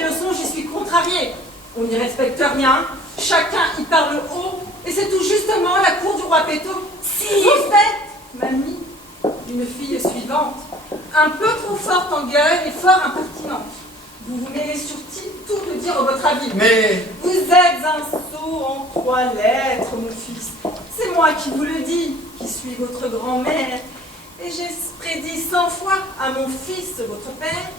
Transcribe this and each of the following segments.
mes leçons, j'y suis contrariée. On n'y respecte rien, chacun y parle haut, et c'est tout justement la cour du roi Péto. Si vous êtes, mamie, une fille suivante, un peu trop forte en gueule et fort impertinente. Vous vous mêlez sur tout de dire votre avis. Mais... Vous êtes un sot en 3 lettres, mon fils. C'est moi qui vous le dis, qui suis votre grand-mère. Et j'ai prédit 100 fois à mon fils, votre père,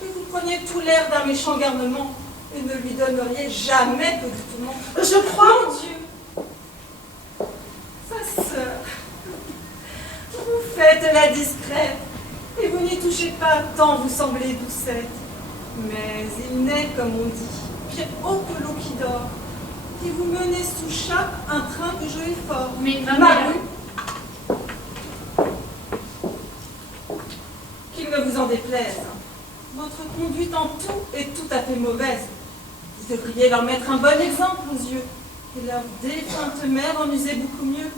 que vous preniez tout l'air d'un méchant garnement et ne lui donneriez jamais peu de tourment. Je crois en Dieu. Sa sœur, vous faites la discrète et vous n'y touchez pas tant vous semblez doucette. Mais il n'est, comme on dit, bien haut que l'eau qui dort, et vous menez sous chape un train de jeu et fort. Mais ma rue, qu'il ne vous en déplaise, votre conduite en tout est tout à fait mauvaise. Vous devriez leur mettre un bon exemple aux yeux, et leur défunte mère en usait beaucoup mieux.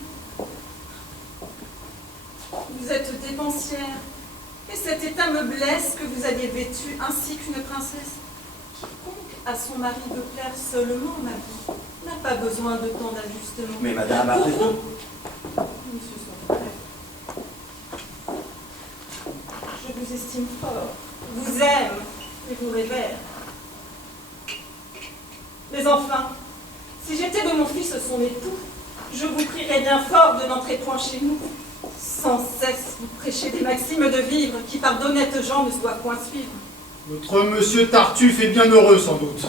Vous êtes dépensière, et cet état me blesse que vous ayez vêtu ainsi qu'une princesse. Quiconque à son mari veut plaire seulement, ma vie, n'a pas besoin de tant d'ajustements. Mais madame, après tout... Monsieur son frère, je vous estime fort, vous aime et vous révère. Mais enfin, si j'étais de mon fils son époux, je vous prierais bien fort de n'entrer point chez nous. Sans cesse, vous prêchez des maximes de vivre qui par d'honnêtes gens ne se doivent point suivre. Notre monsieur Tartuffe est bien heureux, sans doute.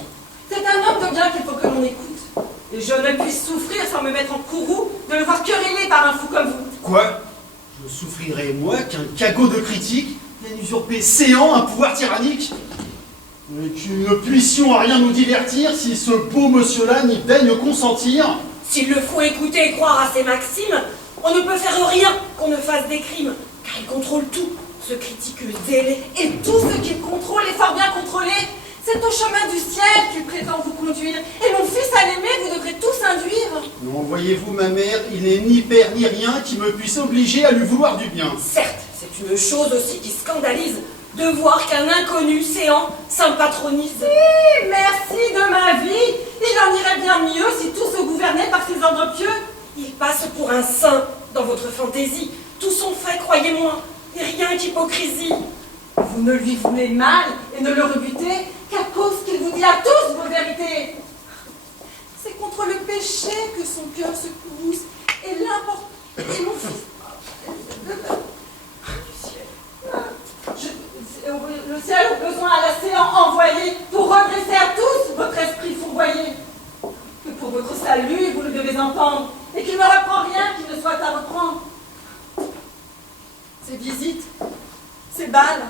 C'est un homme de bien qu'il faut que l'on écoute. Et je ne puisse souffrir sans me mettre en courroux de le voir quereller par un fou comme vous. Quoi? Je souffrirais, moi, qu'un cagot de critique vienne usurper séant un pouvoir tyrannique? Et que nous ne puissions à rien nous divertir si ce beau monsieur-là n'y daigne consentir? S'il le faut écouter et croire à ses maximes, on ne peut faire rien qu'on ne fasse des crimes, car il contrôle tout, ce critique zélé. Et tout ce qu'il contrôle est fort bien contrôlé. C'est au chemin du ciel qu'il prétend vous conduire. Et mon fils à l'aimer, vous devrez tous induire. Non, voyez-vous, ma mère, il n'est ni père ni rien qui me puisse obliger à lui vouloir du bien. Certes, c'est une chose aussi qui scandalise, de voir qu'un inconnu séant s'impatronise. Si, merci de ma vie. Il en irait bien mieux si tout se gouvernait par ses ordres pieux. Il passe pour un saint dans votre fantaisie. Tous sont faits, croyez-moi, et rien qu'hypocrisie. Vous ne lui voulez mal et ne le rebutez qu'à cause qu'il vous dit à tous vos vérités. C'est contre le péché que son cœur se pousse et l'importe. Et mon fils. Le ciel a besoin à la séance envoyée pour redresser à tous votre esprit fourvoyé. Que pour votre salut, vous le devez entendre, et qu'il ne reprend rien qui ne soit à reprendre. Ces visites, ces balles,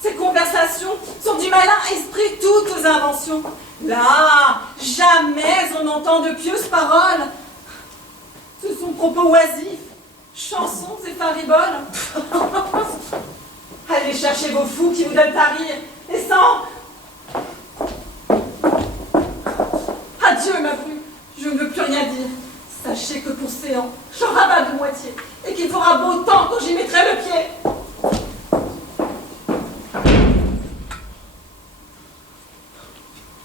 ces conversations sont du malin esprit toutes inventions. Là, jamais on n'entend de pieuses paroles. Ce sont propos oisifs, chansons et fariboles. Allez chercher vos fous qui vous donnent à rire, et sans... Adieu, ma bru, je ne veux plus rien dire. Sachez que pour Séant, j'en rabats de moitié, et qu'il fera beau temps quand j'y mettrai le pied.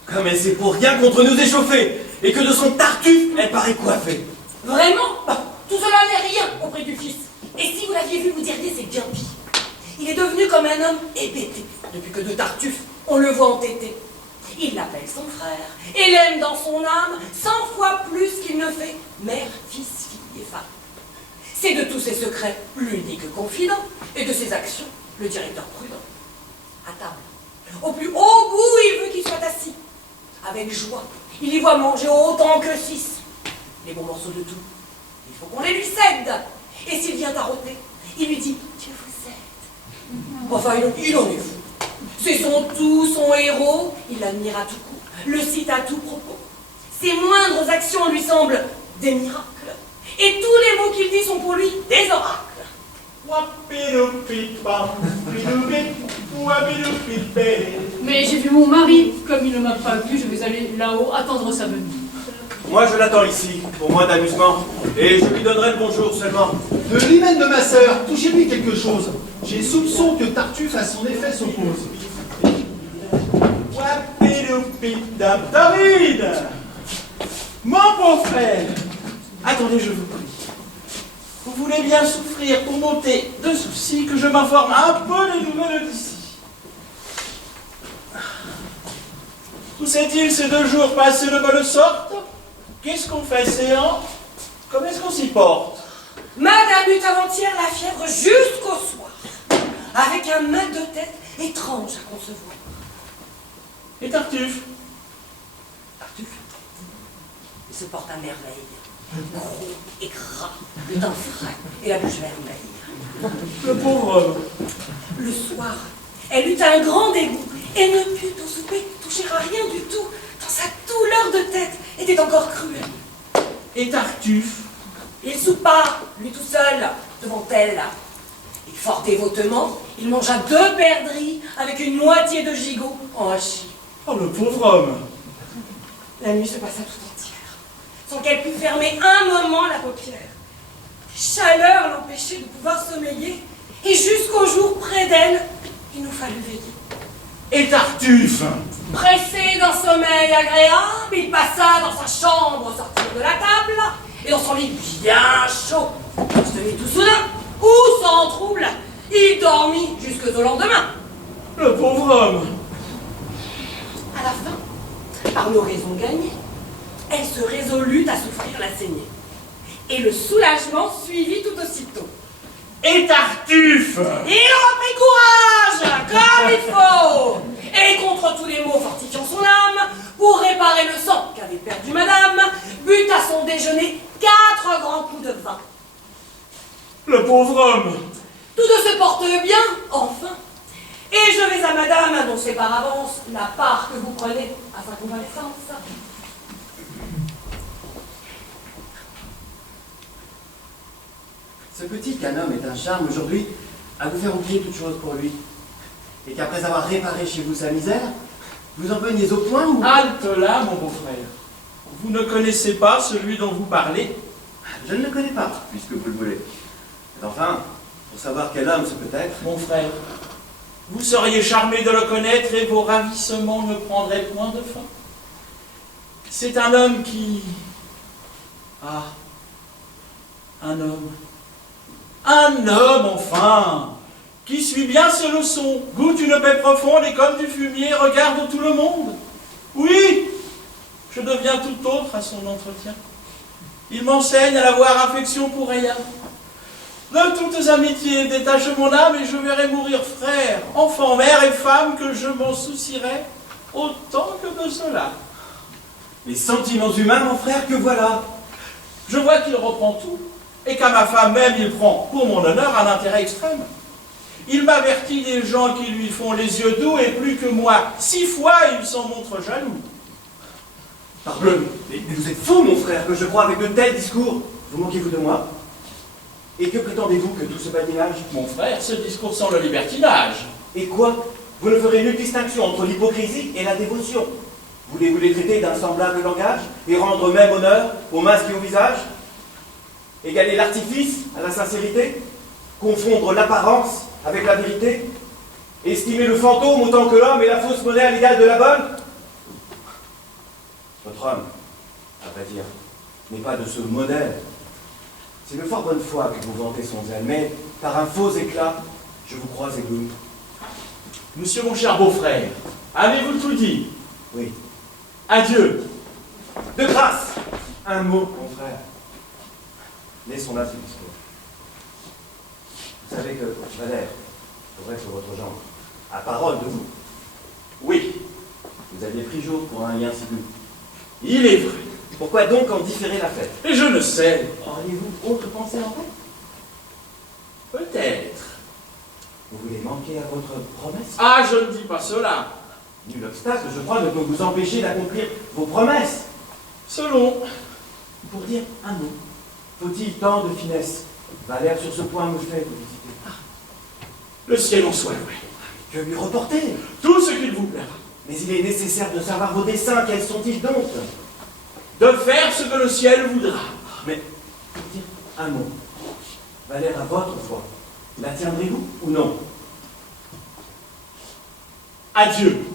Comme elle sait pour rien contre nous échauffer, et que de son Tartuffe, elle paraît coiffée. Vraiment, tout cela n'est rien auprès du fils. Et si vous l'aviez vu, vous diriez c'est bien pire. Il est devenu comme un homme hébété. Depuis que de Tartuffe, on le voit entêté. Il l'appelle son frère, et l'aime dans son âme 100 fois plus qu'il ne fait mère, fils, fille et femme. C'est de tous ses secrets l'unique confident, et de ses actions le directeur prudent. À table, au plus haut bout, il veut qu'il soit assis. Avec joie, il y voit manger autant que 6. Les bons morceaux de tout, il faut qu'on les lui cède. Et s'il vient taroter, il lui dit « Dieu vous aide ». Enfin, il en est fou. C'est son tout, son héros, il l'admire à tout coup, le cite à tout propos. Ses moindres actions lui semblent des miracles. Et tous les mots qu'il dit sont pour lui des oracles. Mais j'ai vu mon mari. Comme il ne m'a pas vu, je vais aller là-haut attendre sa venue. Moi, je l'attends ici, pour moins d'amusement, et je lui donnerai le bonjour seulement. De l'hymen de ma sœur, touchez-lui quelque chose. J'ai soupçon que Tartuffe à son effet s'oppose. David, mon pauvre frère, attendez, je vous prie. Vous voulez bien souffrir pour m'ôter de soucis que je m'informe un peu des nouvelles d'ici. Où s'est-il ces 2 jours passés de bonne sorte? Qu'est-ce qu'on fait, séant? Comment est-ce qu'on s'y porte? Madame eut avant-hier la fièvre jusqu'au soir, avec un mal de tête étrange à concevoir. Et Tartuffe? Tartuffe, il se porte à merveille, gros et gras, le teint frais et la bouche vermeille. Le pauvre homme. Le soir, elle eut un grand dégoût et ne put au souper toucher à rien du tout, tant sa douleur de tête était encore cruelle. Et Tartuffe? Il soupa, lui tout seul, devant elle. Et fort dévotement, il mangea 2 perdrix avec une moitié de gigot en hachis. Oh, le pauvre homme. La nuit se passa tout entière, sans qu'elle pût fermer un moment la paupière. Des chaleurs l'empêchaient de pouvoir sommeiller, et jusqu'au jour près d'elle, il nous fallut veiller. Et Tartuffe? Pressé d'un sommeil agréable, il passa dans sa chambre au sortir de la table, et dans son lit bien chaud, il se mit tout soudain, ou sans trouble, il dormit jusqu'au lendemain. Le pauvre homme. À la fin, par nos raisons gagnées, elle se résolut à souffrir la saignée. Et le soulagement suivit tout aussitôt. Et Tartuffe? Il reprit courage, comme il faut, et contre tous les maux fortifiant son âme, pour réparer le sang qu'avait perdu madame, but à son déjeuner 4 grands coups de vin. Le pauvre homme. Tout de se porte bien, enfin, et je vais à madame annoncer par avance la part que vous prenez à sa convalescence. Ce petit qu'un homme est un charme aujourd'hui à vous faire oublier toute chose pour lui. Et qu'après avoir réparé chez vous sa misère, vous en veniez au point où... Halte là, mon beau-frère. Vous ne connaissez pas celui dont vous parlez? Je ne le connais pas, puisque vous le voulez. Mais enfin, pour savoir quel homme ce peut être... Mon frère, vous seriez charmé de le connaître et vos ravissements ne prendraient point de fin. C'est un homme qui... Ah, un homme. Un homme, enfin, qui suit bien ses leçons, goûte une paix profonde et comme du fumier regarde tout le monde. Oui, je deviens tout autre à son entretien. Il m'enseigne à n'avoir affection pour rien. De toutes amitiés détache mon âme et je verrai mourir frère, enfant, mère et femme que je m'en soucierai autant que de cela. Les sentiments humains, mon frère, que voilà. Je vois qu'il reprend tout, et qu'à ma femme même il prend, pour mon honneur, un intérêt extrême. Il m'avertit des gens qui lui font les yeux doux, et plus que moi, 6 fois il s'en montre jaloux. Parbleu, mais vous êtes fou, mon frère, que je crois avec de tels discours. Vous moquez-vous de moi? Et que prétendez-vous que tout ce badinage? Mon frère, ce discours sent le libertinage. Et quoi? Vous ne ferez nulle distinction entre l'hypocrisie et la dévotion. Voulez-vous les traiter d'un semblable langage et rendre même honneur au masque et au visage? Égaler l'artifice à la sincérité? Confondre l'apparence avec la vérité? Estimer le fantôme autant que l'homme et la fausse monnaie à l'égal de la bonne? Votre homme, à vrai dire, n'est pas de ce modèle. C'est de fort bonne foi que vous vantez son zèle, mais par un faux éclat, je vous crois égaux. Monsieur mon cher beau-frère, avez-vous tout dit? Oui. Adieu. De grâce, un mot, mon frère. Laissons là ce discours. Vous savez que Valère aurait sur votre jambe, à parole de vous. Oui, Vous aviez pris jour pour un lien si doux. il est vrai. Pourquoi donc en différer la fête? Et je ne sais. Auriez-vous autre pensée en tête? Peut-être. Vous voulez manquer à votre promesse? Ah, je ne dis pas cela. Nul obstacle, je crois, ne peut vous empêcher d'accomplir vos promesses. Selon. Pour dire un mot, faut-il tant de finesse? Valère, sur ce point, me fait vous visiter. Le ciel en soit loué. Que lui reporter? Tout ce qu'il vous plaira. Mais il est nécessaire de savoir vos desseins. Quels sont-ils donc? De faire ce que le ciel voudra. Mais, pour dire un mot, Valère, à votre foi, la tiendrez-vous ou non? Adieu.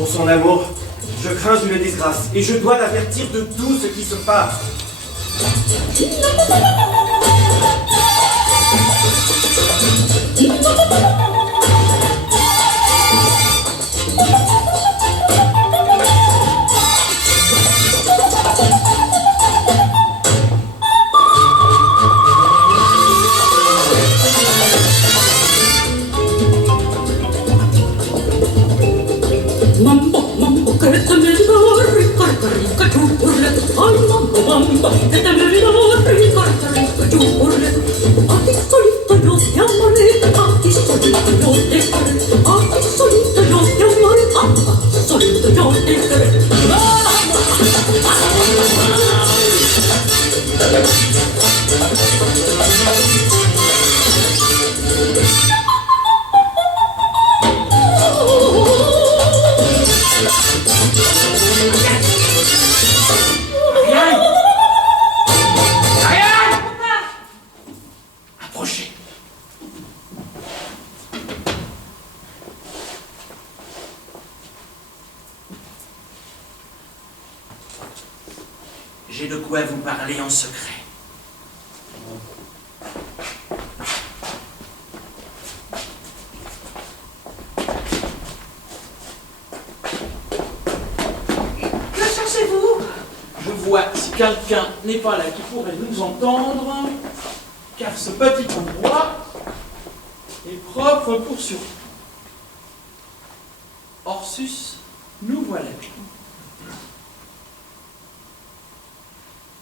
Pour son amour, je crains une disgrâce et je dois l'avertir de tout ce qui se passe. Mambo, que te me rica, churle. Ay, mambo, que te me rica, churle. A ti solito yo te amaré, a ti solito yo te querré. A ti solito yo te amaré, a ti solito yo te querré. Approchez. J'ai de quoi vous parler en secret. Que cherchez-vous? Je vois si quelqu'un n'est pas là qui pourrait nous entendre, car ce petit endroit est propre pour survie. Orsus, nous voilà.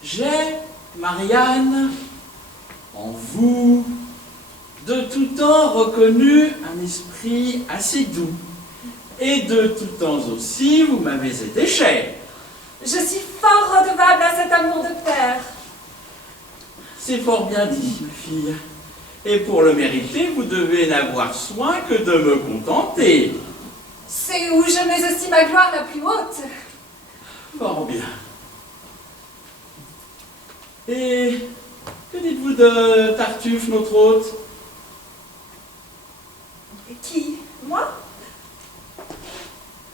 J'ai, Marianne, en vous, de tout temps reconnu un esprit assez doux. Et de tout temps aussi, vous m'avez été cher. Je suis fort redevable à cet amour de père. C'est fort bien dit, ma fille. Et pour le mériter, vous devez n'avoir soin que de me contenter. C'est où je mets aussi ma gloire la plus haute. Fort bien. Et que dites-vous de Tartuffe, notre hôte? Qui? Moi?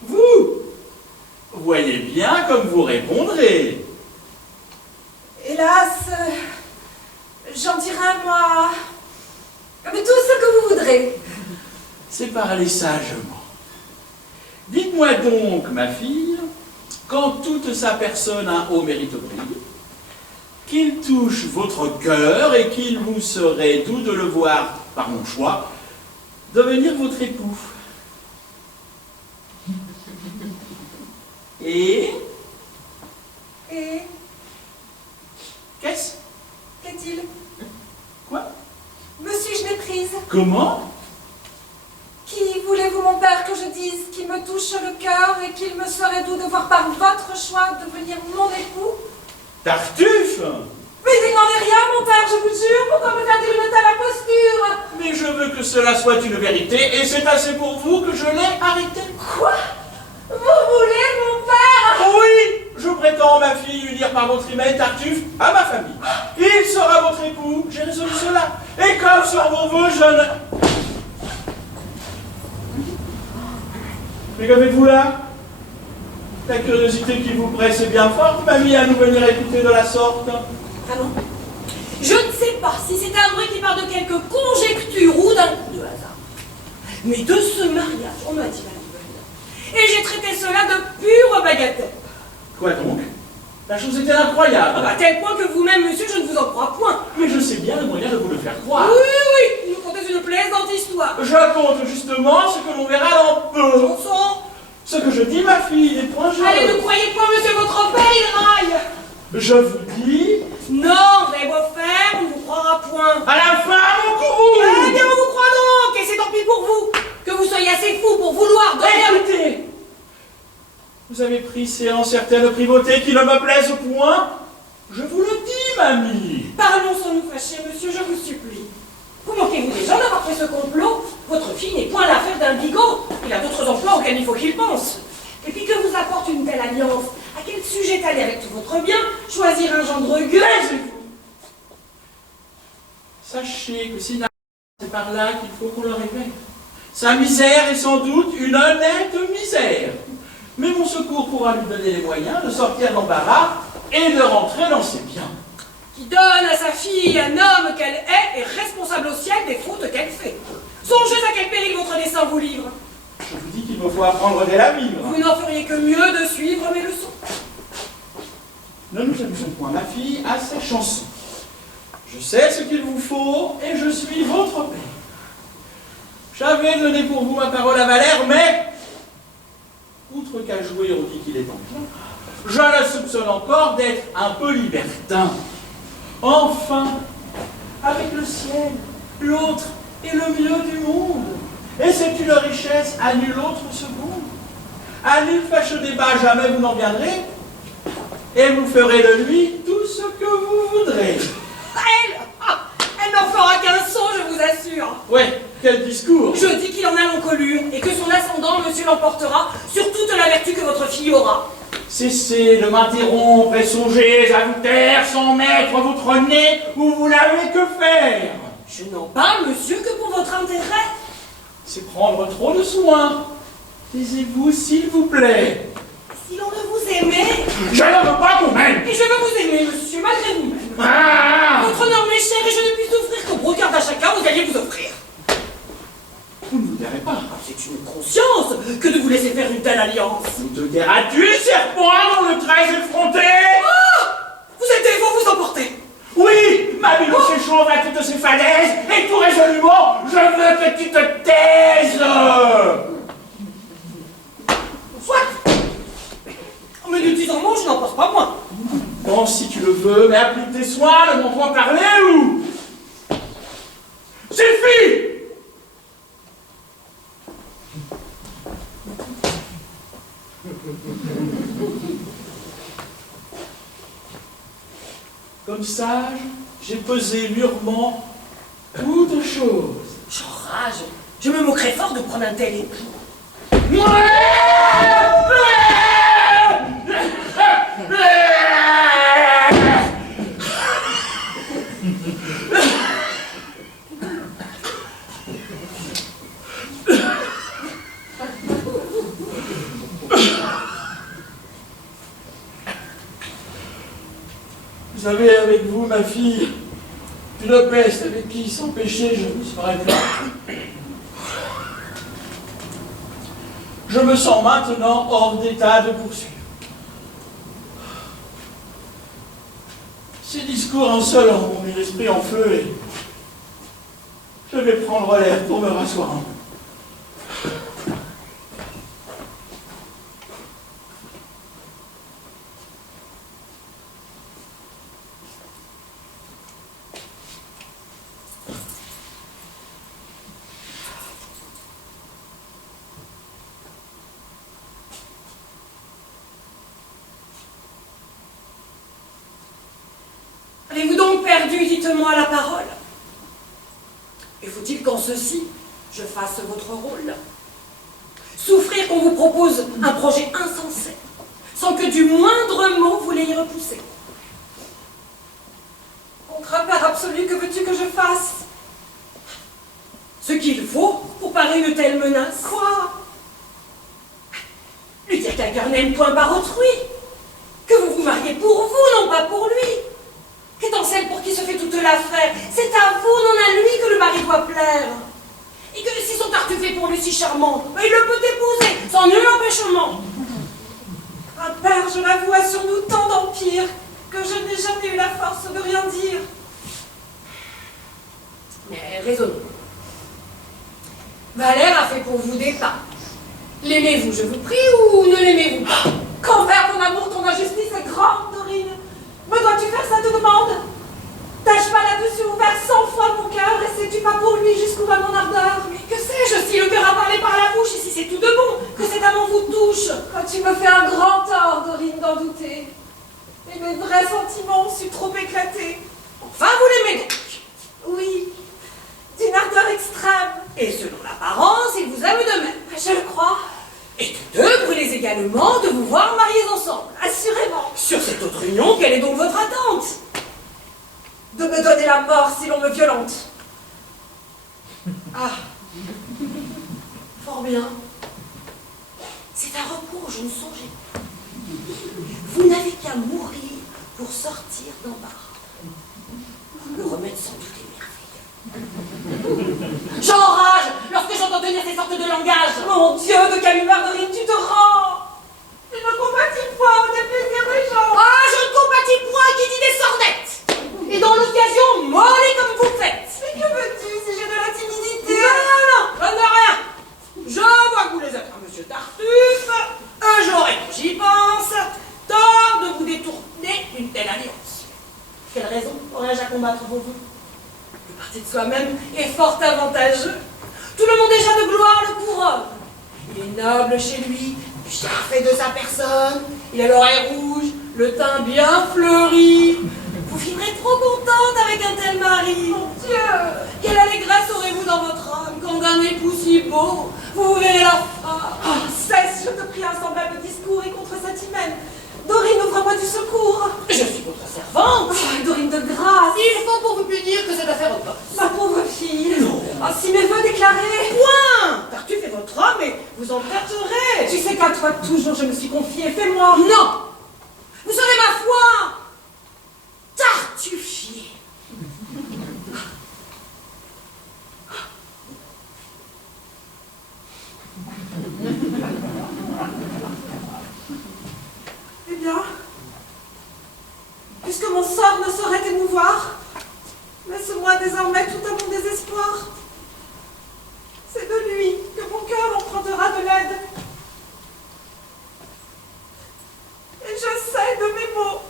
Vous voyez bien comme vous répondrez. Hélas, j'en dirai moi tout ce que vous voudrez. C'est parler sagement. Dites-moi donc, ma fille, qu'en toute sa personne un haut méritorie, qu'il touche votre cœur et qu'il vous serait doux de le voir, par mon choix, devenir votre époux. Et qu'est-ce? Qu'est-il? Quoi? Me suis-je méprise? Comment? Qui voulez-vous, mon père, que je dise qui me touche le cœur et qu'il me serait doux de voir par votre choix devenir mon époux? Tartuffe! Mais il n'en est rien, mon père, je vous jure. Pourquoi me faire-t-il une telle imposture? Mais je veux que cela soit une vérité, et c'est assez pour vous que je l'ai arrêté. Quoi? Vous voulez, mon père? Oui, je prétends, ma fille, unir par votre hymen Tartuffe à ma famille. Il sera votre époux, j'ai résolu cela. Et comme sur vos vœux, je ne... Mais que faites-vous là? La curiosité qui vous presse est bien forte, mamie, à nous venir écouter de la sorte. Ah non? Je ne sais pas si c'est un bruit qui part de quelque conjecture ou d'un coup de hasard. Mais de ce mariage, on m'a dit la nouvelle. Et j'ai traité cela de pure bagatelle. Quoi donc? La chose était incroyable. À tel point que vous-même, monsieur, je ne vous en crois point. Mais je sais bien le moyen de vous le faire croire. Oui, vous contez une plaisante histoire. Je compte justement ce que l'on verra dans peu. Bon sang. Ce que je dis, ma fille, n'est point juste. Allez, ne croyez point, monsieur, votre père, il raille. Je vous dis... Non, vous avez beau faire, on ne vous croira point. À la fin, mon courroux! Eh bien, on vous croit donc, et c'est tant pis pour vous, que vous soyez assez fou pour vouloir donner... Écoutez! Vous avez pris séance certaines privautés qui ne me plaisent point. Je vous le dis, mamie. Parlons sans nous fâcher, monsieur, je vous supplie. Vous moquez-vous déjà d'avoir fait ce complot? Votre fille n'est point l'affaire d'un bigot. Il a d'autres emplois auxquels il faut qu'il pense. Et puis que vous apporte une telle alliance? À quel sujet aller avec tout votre bien? Choisir un gendre gueux? Sachez que si c'est par là qu'il faut qu'on le révèle. Sa misère est sans doute une honnête misère. Mais mon secours pourra lui donner les moyens de sortir d'embarras et de rentrer dans ses biens. Qui donne à sa fille un homme qu'elle est et responsable au ciel des fautes qu'elle fait. Songez à quel péril votre dessein vous livre. Je vous dis qu'il me faut apprendre dès la vivre. Vous n'en feriez que mieux de suivre mes leçons. Ne nous amusons point, ma fille, à ces chansons. Je sais ce qu'il vous faut et je suis votre père. J'avais donné pour vous ma parole à Valère, mais, outre qu'à jouer on dit qu'il est en plein, je le soupçonne encore d'être un peu libertin. Enfin, avec le ciel, l'autre est le mieux du monde. Et c'est une richesse à nul autre seconde. À nul fâcheux débat, jamais vous n'en viendrez. Et vous ferez de lui tout ce que vous voudrez. Elle n'en fera qu'un son, je vous assure. Ouais, quel discours. Je dis qu'il en a l'encolure et que son ascendant, monsieur, l'emportera sur toute la vertu que votre fille aura. Cessez de m'interrompre et songez à vous taire sans mettre votre nez où vous n'avez que faire. Je n'en parle, monsieur, que pour votre intérêt. C'est prendre trop de soin. Taisez-vous, s'il vous plaît. Si l'on ne vous aimait... Je ne veux pas qu'on m'aime. Et je veux vous aimer, monsieur, malgré vous-même. Ah! Votre honneur m'est cher et je ne puis offrir qu'au brocard d'un chacun vous alliez vous offrir. Vous ne vous tairez pas. C'est une conscience que de vous laisser faire une telle alliance. Vous te tairas-tu, serpent, dans le très effronté? Vous êtes des vous emportez. Oui, ma vie s'échauffe à toutes ces falaises, et tout résolument, je veux que tu te taises. Soit. Mais de 10 ans, non, je n'en pense pas moins. Bon, si tu le veux, mais applique tes soins, ne m'entends parler ou... Suffit! Comme sage, j'ai pesé mûrement toutes choses. J'enrage. Je me moquerais fort de prendre un tel époux. Vous avez avec vous, ma fille, une peste avec qui, sans péché, je ne serais pas. Je me sens maintenant hors d'état de poursuivre. Ces discours insolents ont mis l'esprit en feu et je vais prendre l'air pour me rasseoir. Avez-vous donc perdu, dites-moi, la parole? Et faut-il qu'en ceci, je fasse votre rôle? Souffrir qu'on vous propose un projet insensé, sans que du moindre mot vous l'ayez repoussé. Mon grand-père absolu, que veux-tu que je fasse? Ce qu'il faut pour parer une telle menace. Quoi? Lui dire qu'un cœur n'aime point par autrui, que vous vous mariez pour vous, non pas pour lui. Qu'étant celle pour qui se fait toute l'affaire, c'est à vous, non à lui, que le mari doit plaire. Et que si son tartuffe est pour lui si charmant, il le peut épouser, sans nul empêchement. Un père, je l'avoue, a sur nous tant d'empire, que je n'ai jamais eu la force de rien dire. Mais raisonnons. Valère a fait pour vous des pas. L'aimez-vous, je vous prie, ou ne l'aimez-vous pas? Qu'envers ton amour, ton injustice est grande, Dorine. Me dois-tu faire cette demande? T'as-je pas là-dessus ouvert 100 fois mon cœur, et sais-tu pas pour lui jusqu'où va mon ardeur? Mais que sais-je, si le cœur a parlé par la bouche, et si c'est tout de bon, que cet amour vous touche? Tu me fais un grand tort, Dorine, d'en douter. Et mes vrais sentiments ont su trop éclater. Enfin, vous l'aimez donc? Oui, d'une ardeur extrême. Et selon l'apparence, il vous aime de même. Je le crois. Et tous deux brûlez également de vous voir mariés ensemble. Assurément. Sur cette autre union, quelle est donc votre attente? De me donner la mort si l'on me violente. Ah. Fort bien. C'est un recours, je ne songeais pas. Vous n'avez qu'à mourir pour sortir d'embarras. Le remède sans doute est merveilleux. J'enrage lorsque j'entends tenir ces sortes de langage. Mon Dieu, de quelle humeur de rime tu te rends! Tu ne compatis pas au déplaisir des gens! Ah, je ne compatis point qui dit des sornettes. Et dans l'occasion, mollez comme vous faites. Mais que veux-tu si j'ai de la timidité? Non, je ne rien. Je vois que vous les êtes à monsieur Tartuffe. J'aurais, quand j'y pense, tort de vous détourner d'une telle alliance. Quelle raison aurais-je à combattre vos vœux? Le parti de soi-même est fort avantageux. Tout le monde déjà de gloire le couronne. Il est noble chez lui, bien fait de sa personne. Il a l'oreille rouge, le teint bien fleuri. Vous vivrez trop contente avec un tel mari. Mon Dieu! Quelle allégresse aurez-vous dans votre âme quand d'un époux si beau, vous verrez la femme. Oh, cesse, je te prie, un semblable discours et contre cette hymen. Dorine, ouvre-moi du secours. Je suis votre servante. Oh, Dorine de grâce. Il faut pour vous punir que cette affaire repasse. Ma pauvre fille. Non. Oh, si mes vœux déclarés. Point. Tartuffe est votre homme et vous en perdrez. Tu sais qu'à toi toujours je me suis confiée. Fais-moi. Non. Vous serez ma foi. Tartuffier. Eh bien, puisque mon sort ne saurait t'émouvoir, laisse-moi désormais tout à mon désespoir. C'est de lui que mon cœur empruntera de l'aide. Et je sais de mes mots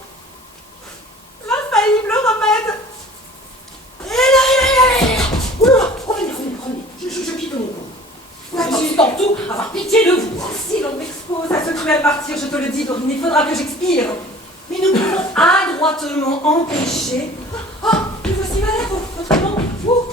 l'infaillible remède. Oula, revenez. Je quitte mon cours. Je suis tantôt avoir pitié de vous. Si l'on m'expose à ce cruel martyr, je te le dis, Dorine, il faudra que j'expire. Mais nous pouvons adroitement empêcher. Ah, me voici ma lettre, votre nom. Ouh.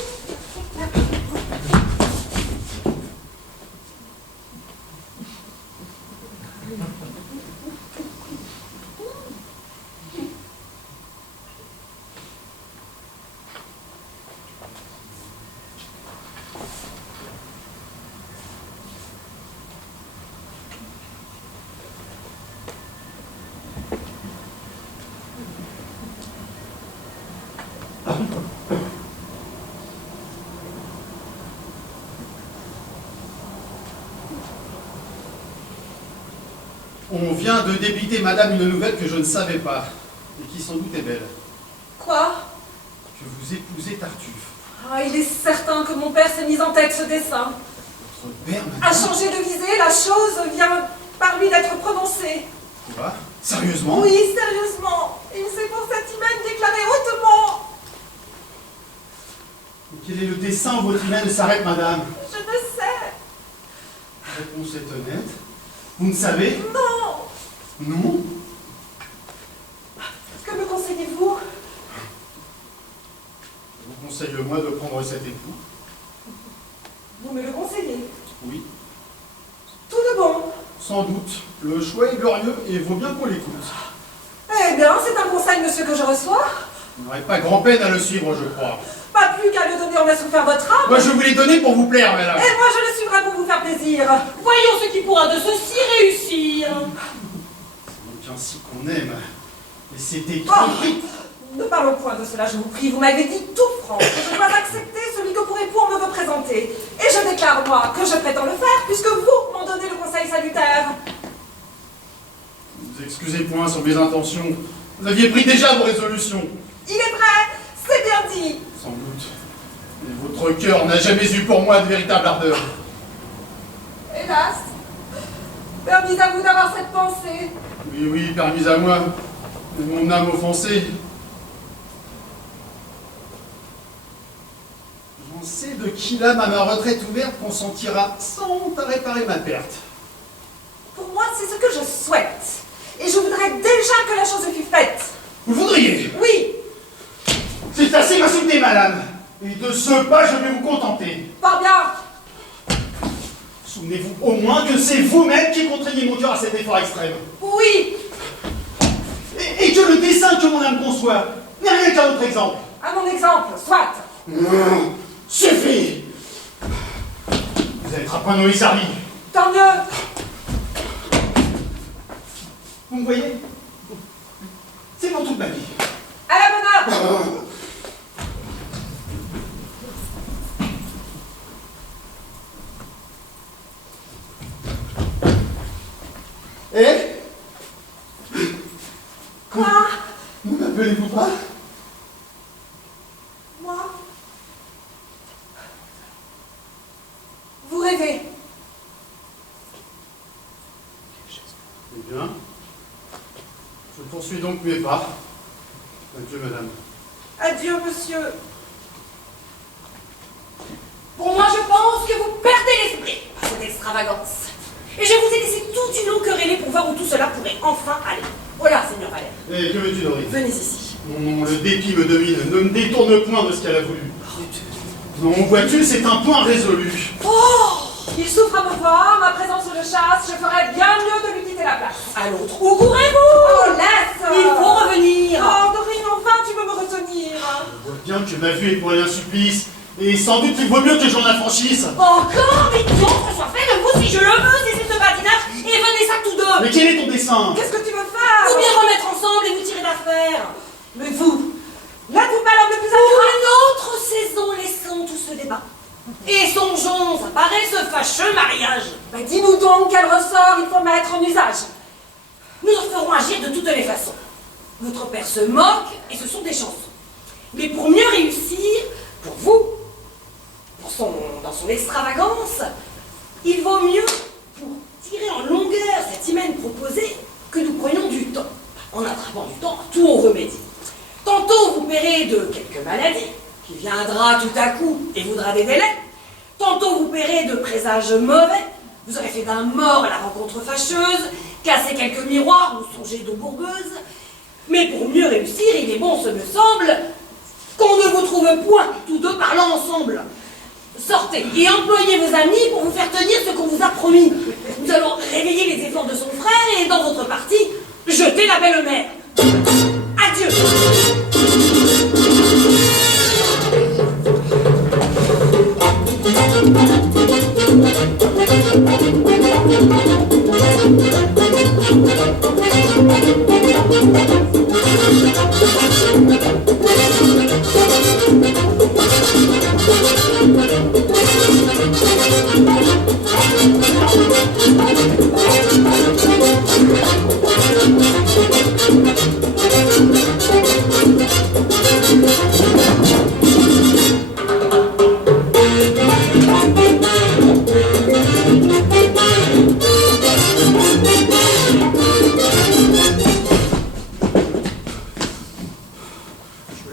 On vient de débiter madame une nouvelle que je ne savais pas, et qui sans doute est belle. Quoi? Que vous épousez Tartuffe. Ah, il est certain que mon père s'est mis en tête ce dessein. Votre père, À madame? changer de visée, la chose vient par lui d'être prononcée. Quoi? Sérieusement? Oui, sérieusement. Il s'est pour cette hymen déclaré hautement. Mais quel est le dessein où votre hymen s'arrête, madame? Je ne sais. La réponse est honnête. Vous ne savez? Non. Non? Que me conseillez-vous? Je vous conseille, moi, de prendre cet époux. Vous me le conseillez? Oui. Tout de bon. Sans doute. Le choix est glorieux et vaut bien qu'on l'écoute. Eh bien, c'est un conseil, monsieur, que je reçois. Vous n'aurez pas grand-peine à le suivre, je crois. Pas plus qu'à le donner en a souffert votre âme. Moi, je vous l'ai donné pour vous plaire, madame. Et moi, je le suivrai pour vous faire plaisir. Voyons ce qui pourra de ceci réussir. C'est donc ainsi qu'on aime. Et c'est écrit. Oh, ne parlons point de cela, je vous prie. Vous m'avez dit tout franc que je dois accepter celui que pour époux on me veut présenter. Et je déclare, moi, que je prétends le faire, puisque vous m'en donnez le conseil salutaire. Ne vous excusez point sur mes intentions. Vous aviez pris déjà vos résolutions. Il est vrai, c'est bien dit. Sans doute. Mais votre cœur n'a jamais eu pour moi de véritable ardeur. Hélas, permis à vous d'avoir cette pensée. Oui, oui, permis à moi. Mais mon âme offensée. J'en sais de qui l'âme à ma retraite ouverte consentira sans honte à réparer ma perte. Pour moi, c'est ce que je souhaite. Et je voudrais déjà que la chose fût faite. Vous le voudriez? Oui, C'est assez m'insulter, madame. Et de ce pas, je vais vous contenter. fort bien. Souvenez-vous au moins que c'est vous-même qui contraignez mon cœur à cet effort extrême. Oui, Et que le dessein que mon âme conçoit n'est rien qu'un autre exemple. à mon exemple, soit. Non, suffit. Vous êtes à point Noé servi. Tant mieux. Vous me voyez? C'est pour toute ma vie. À la bonne heure. Quoi? Ne m'appelez-vous pas? Moi? Vous rêvez? Eh bien, je poursuis donc mes pas. Adieu, madame. Adieu, monsieur. Pour moi, je pense que vous perdez l'esprit par cette extravagance. Et je vous ai laissé toute une longue querelle pour voir où tout cela pourrait enfin aller. Voilà, Seigneur Valère. Et que veux-tu, Doris? Venez ici. Non, le dépit me domine. Ne me détourne point de ce qu'elle a voulu. Non, vois-tu, c'est un point résolu. Oh! Il souffre à me voir, ma présence le chasse, je ferais bien mieux de lui quitter la place. À l'autre, où courez-vous? Oh, laisse! Il faut revenir. Oh, Dorine, enfin, tu veux me retenir. Je vois bien que ma vue est pour aller un supplice. Et sans doute il vaut mieux que j'en affranchisse. Encore, mais Dieu, que soit fait de vous si je le veux, cessez ce badinage et venez ça tous deux. Mais quel est ton dessein? Qu'est-ce que tu veux faire? Ou bien remettre ensemble et vous tirer d'affaire. Mais vous, n'êtes-vous pas l'homme le plus agréable? Pour une autre saison, laissons tout ce débat. Et songeons à parer ce fâcheux mariage. Ben, dis-nous donc quel ressort il faut mettre en usage. Nous en ferons agir de toutes les façons. Votre père se moque et ce sont des chansons. Mais pour mieux réussir, pour vous, dans son extravagance, il vaut mieux, pour tirer en longueur cette hymen proposée, que nous prenions du temps. En attrapant du temps, tout on remédie. Tantôt vous paierez de quelque maladie, qui viendra tout à coup et voudra des délais. Tantôt vous paierez de présages mauvais, vous aurez fait d'un mort la rencontre fâcheuse, cassé quelques miroirs ou songé d'eau bourgueuse. Mais pour mieux réussir, il est bon, ce me semble, qu'on ne vous trouve point, tous deux parlant ensemble. Sortez et employez vos amis pour vous faire tenir ce qu'on vous a promis. Nous allons réveiller les efforts de son frère et, dans votre partie, jeter la belle-mère. Adieu.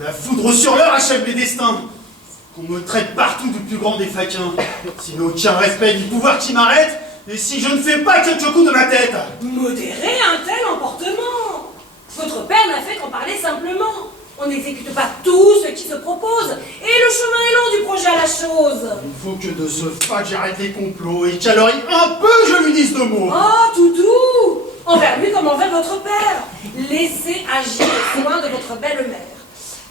La foudre sur l'heure achève mes destins. Qu'on me traite partout du plus grand des faquins. S'il n'a aucun respect du pouvoir qui m'arrête, et si je ne fais pas quelques coups de ma tête. Modérez un tel emportement. Votre père n'a fait qu'en parler simplement. On n'exécute pas tout ce qui se propose, et le chemin est long du projet à la chose. Il faut que de ce fait j'arrête les complots et qu'à l'oreille un peu je lui dise 2 mots. Oh, tout doux. Envers lui comme envers votre père. Laissez agir les soins de votre belle-mère.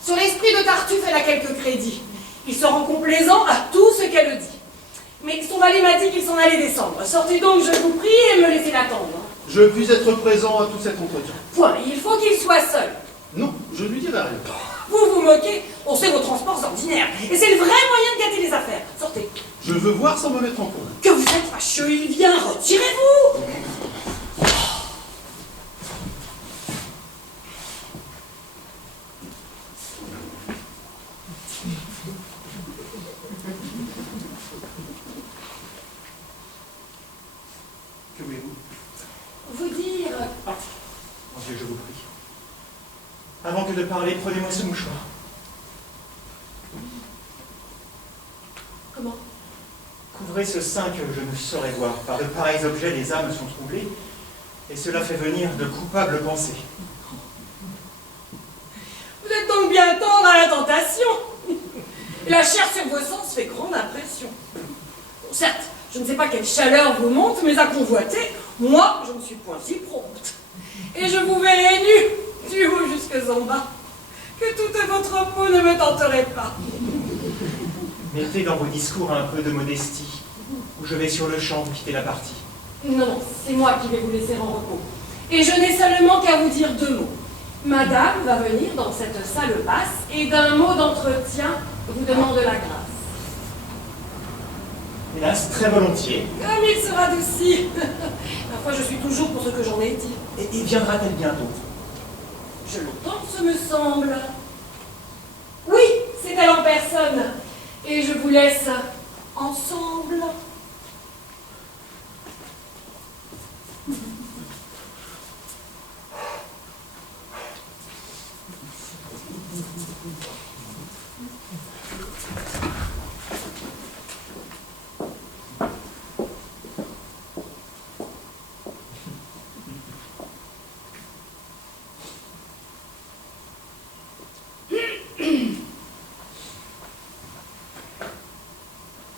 Sur l'esprit de Tartuffe, elle a quelques crédits. Il se rend complaisant à tout ce qu'elle dit. Mais son valet m'a dit qu'il s'en allait descendre. Sortez donc, je vous prie, et me laissez l'attendre. Je puis être présent à tout cet entretien. Point, il faut qu'il soit seul. Non, je lui dirai rien. Vous vous moquez, on sait vos transports ordinaires. Et c'est le vrai moyen de gâter les affaires. Sortez. Je veux voir sans me mettre en cause. Que vous êtes fâcheux, il vient, retirez-vous. Que voulez-vous? Vous dire... Mon Dieu, je vous prie. Avant que de parler, prenez-moi ce mouchoir. Comment? Couvrez ce sein que je ne saurais voir. Par de pareils objets, les âmes sont troublées, et cela fait venir de coupables pensées. Vous êtes donc bien tendre à la tentation. La chair sur vos sens fait grande impression. Bon, certes, je ne sais pas quelle chaleur vous monte, mais à convoiter, moi, je ne suis point si prompte. Et je vous verrai nu, du haut jusque en bas. Que toute votre peau ne me tenterait pas. Mettez dans vos discours un peu de modestie, ou je vais sur le champ vous quitter la partie. Non, non, c'est moi qui vais vous laisser en repos. Et je n'ai seulement qu'à vous dire 2 mots. Madame va venir dans cette salle basse et d'un mot d'entretien vous demande la grâce. Hélas, très volontiers. Comme il sera adouci. Parfois, je suis toujours pour ce que j'en ai dit. Et viendra-t-elle bientôt? Je l'entends, ce me semble. Oui, c'est elle en personne. Et je vous laisse ensemble.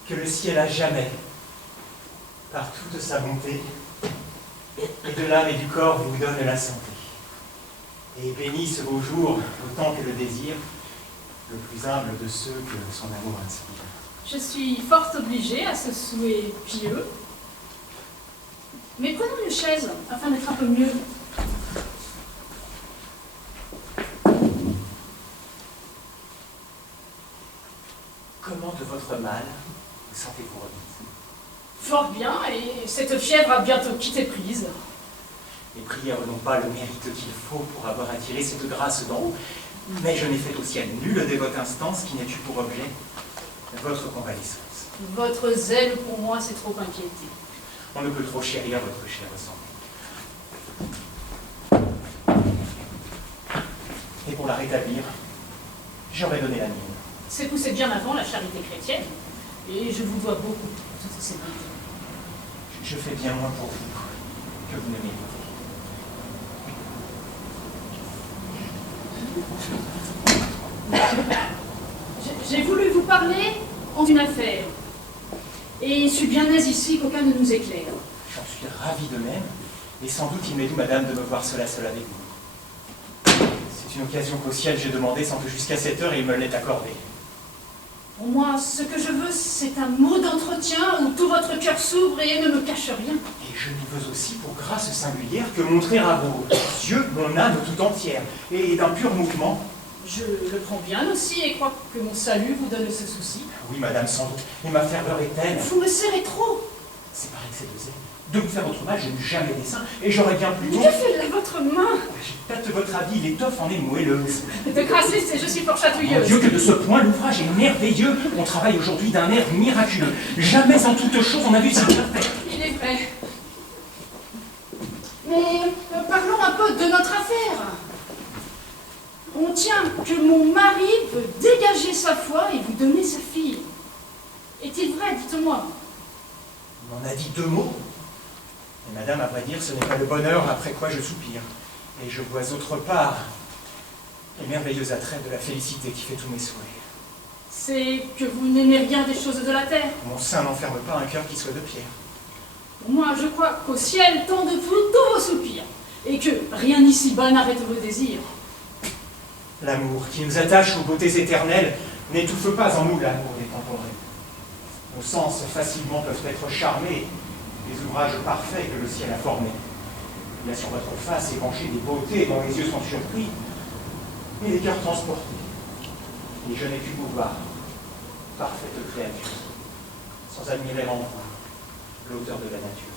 Que le ciel à jamais, par toute sa bonté, et de l'âme et du corps vous donne la santé. Et bénisse vos jours autant que le désir, le plus humble de ceux que son amour inspire. Je suis fort obligée à ce souhait pieux. Mais prenons une chaise afin d'être un peu mieux. Comment de votre mal vous sentez-vous remise? Fort bien, et cette fièvre a bientôt quitté prise. Les prières n'ont pas le mérite qu'il faut pour avoir attiré cette grâce d'en haut, mais je n'ai fait au ciel nulle dévote instance qui n'ait eu pour objet votre convalescence. Votre zèle pour moi s'est trop inquiété. On ne peut trop chérir votre chère santé. Et pour la rétablir, j'aurais donné la mienne. C'est poussé bien avant la charité chrétienne, et je vous dois beaucoup pour toutes ces bontés. Je fais bien moins pour vous que vous ne méritez. J'ai voulu vous parler en une affaire, et je suis bien aise ici qu'aucun ne nous éclaire. J'en suis ravi de même, et sans doute il m'est doux, madame, de me voir seul avec vous. C'est une occasion qu'au ciel j'ai demandé sans que jusqu'à cette heure il me l'ait accordée. Pour moi, ce que je veux, c'est un mot d'entretien où tout votre cœur s'ouvre et ne me cache rien. Et je n'y veux aussi pour grâce singulière que montrer à vos yeux mon âme tout entière, et d'un pur mouvement. Je le prends bien aussi et crois que mon salut vous donne ce souci. Oui, madame, sans doute, et ma ferveur est telle. Vous me serrez trop. C'est par excès de zèle. De vous faire votre mal, je n'eus jamais dessein, et j'aurais bien plutôt... Que fait là votre main? J'ai tâte votre habit, l'étoffe en est moelleuse. De grâce, je suis fort Mon chatouilleuse. Dieu, que de ce point, l'ouvrage est merveilleux. On travaille aujourd'hui d'un air miraculeux. Jamais en toute chose on a vu si parfait. Il est vrai. Mais parlons un peu de notre affaire. On tient que mon mari veut dégager sa foi et vous donner sa fille. Est-il vrai, dites-moi? On en a dit 2 mots. Et madame, à vrai dire, ce n'est pas le bonheur après quoi je soupire. Et je vois autre part les merveilleux attraits de la félicité qui fait tous mes souhaits. C'est que vous n'aimez rien des choses de la terre. Mon sein n'enferme pas un cœur qui soit de pierre. Moi, je crois qu'au ciel tendent tous vos soupirs, et que rien ici-bas n'arrête vos désirs. L'amour qui nous attache aux beautés éternelles n'étouffe pas en nous l'amour des temporels. Nos sens facilement peuvent être charmés des ouvrages parfaits que le ciel a formés. Il y a sur votre face épanché des beautés dont les yeux sont surpris, et les cœurs transportés. Et je n'ai pu vous voir, parfaite créature, sans admirer en vous l'auteur de la nature.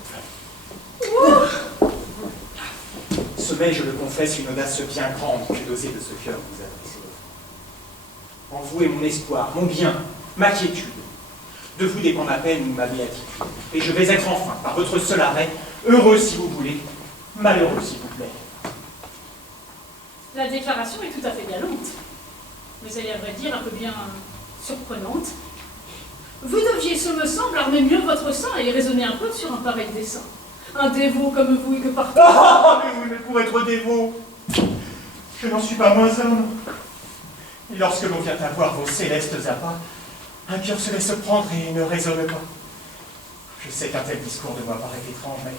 Sommeil, je le confesse, une audace bien grande que d'oser de ce cœur vous adresser. En vous est mon espoir, mon bien, ma quiétude. De vous dépend ma peine ou ma béatitude. Et je vais être enfin, par votre seul arrêt, heureux si vous voulez, malheureux s'il vous plaît. La déclaration est tout à fait galante, mais elle est à vrai dire un peu bien surprenante. Vous deviez, ce me semble, armer mieux votre sang et raisonner un peu sur un pareil dessein. Un dévot comme vous et que partout... Ah, mais oui, mais pour être dévot, je n'en suis pas moins homme. Et lorsque l'on vient à voir vos célestes appas, un cœur se laisse prendre et ne raisonne pas. Je sais qu'un tel discours de moi paraît étrange, mais...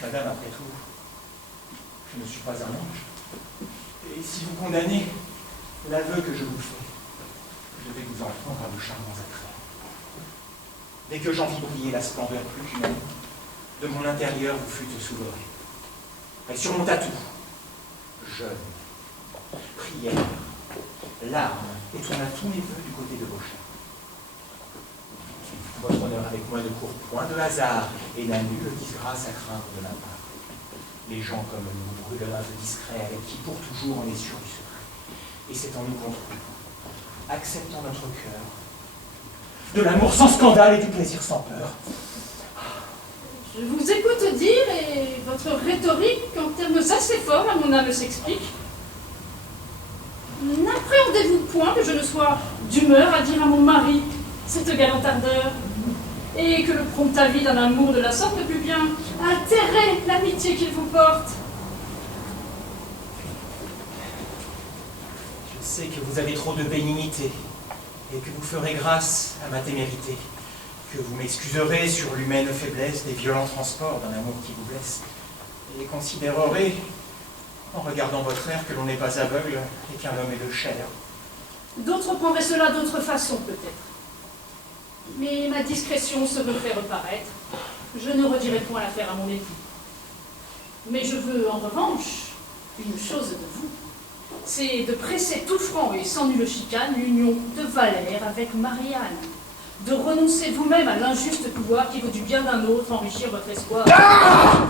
Madame, après tout, je ne suis pas un ange. Et si vous condamnez l'aveu que je vous fais, je vais vous en prendre à vos charmants attraits. Dès que j'en vis briller la splendeur plus qu'humaine, de mon intérieur vous fûtes souverain. Elle surmonta tout. Jeûne, prière, larmes, et tourna tous mes voeux du côté de Beauchamp. Votre honneur avec moi ne court point de hasard, et n'a nulle disgrâce à craindre de ma part. Les gens comme nous, brûlent un peu discrets, avec qui pour toujours on est sûr du secret. Et c'est en nous qu'on trouve, acceptant notre cœur, de l'amour sans scandale et du plaisir sans peur. Je vous écoute dire, et votre rhétorique, en termes assez forts, à mon âme s'explique. N'appréhendez-vous point que je ne sois d'humeur à dire à mon mari cette galante ardeur, et que le prompt avis d'un amour de la sorte ne pût bien altérer l'amitié qu'il vous porte? Je sais que vous avez trop de bénignité, et que vous ferez grâce à ma témérité, que vous m'excuserez sur l'humaine faiblesse des violents transports d'un amour qui vous blesse, et considérerez, en regardant votre air, que l'on n'est pas aveugle et qu'un homme est de chair. D'autres prendraient cela d'autre façon, peut-être. Mais ma discrétion se me fait reparaître. Je ne redirai point l'affaire à mon époux. Mais je veux, en revanche, une chose de vous. C'est de presser tout franc et sans nulle chicane l'union de Valère avec Marianne. De renoncer vous-même à l'injuste pouvoir qui vaut du bien d'un autre enrichir votre espoir. Ah!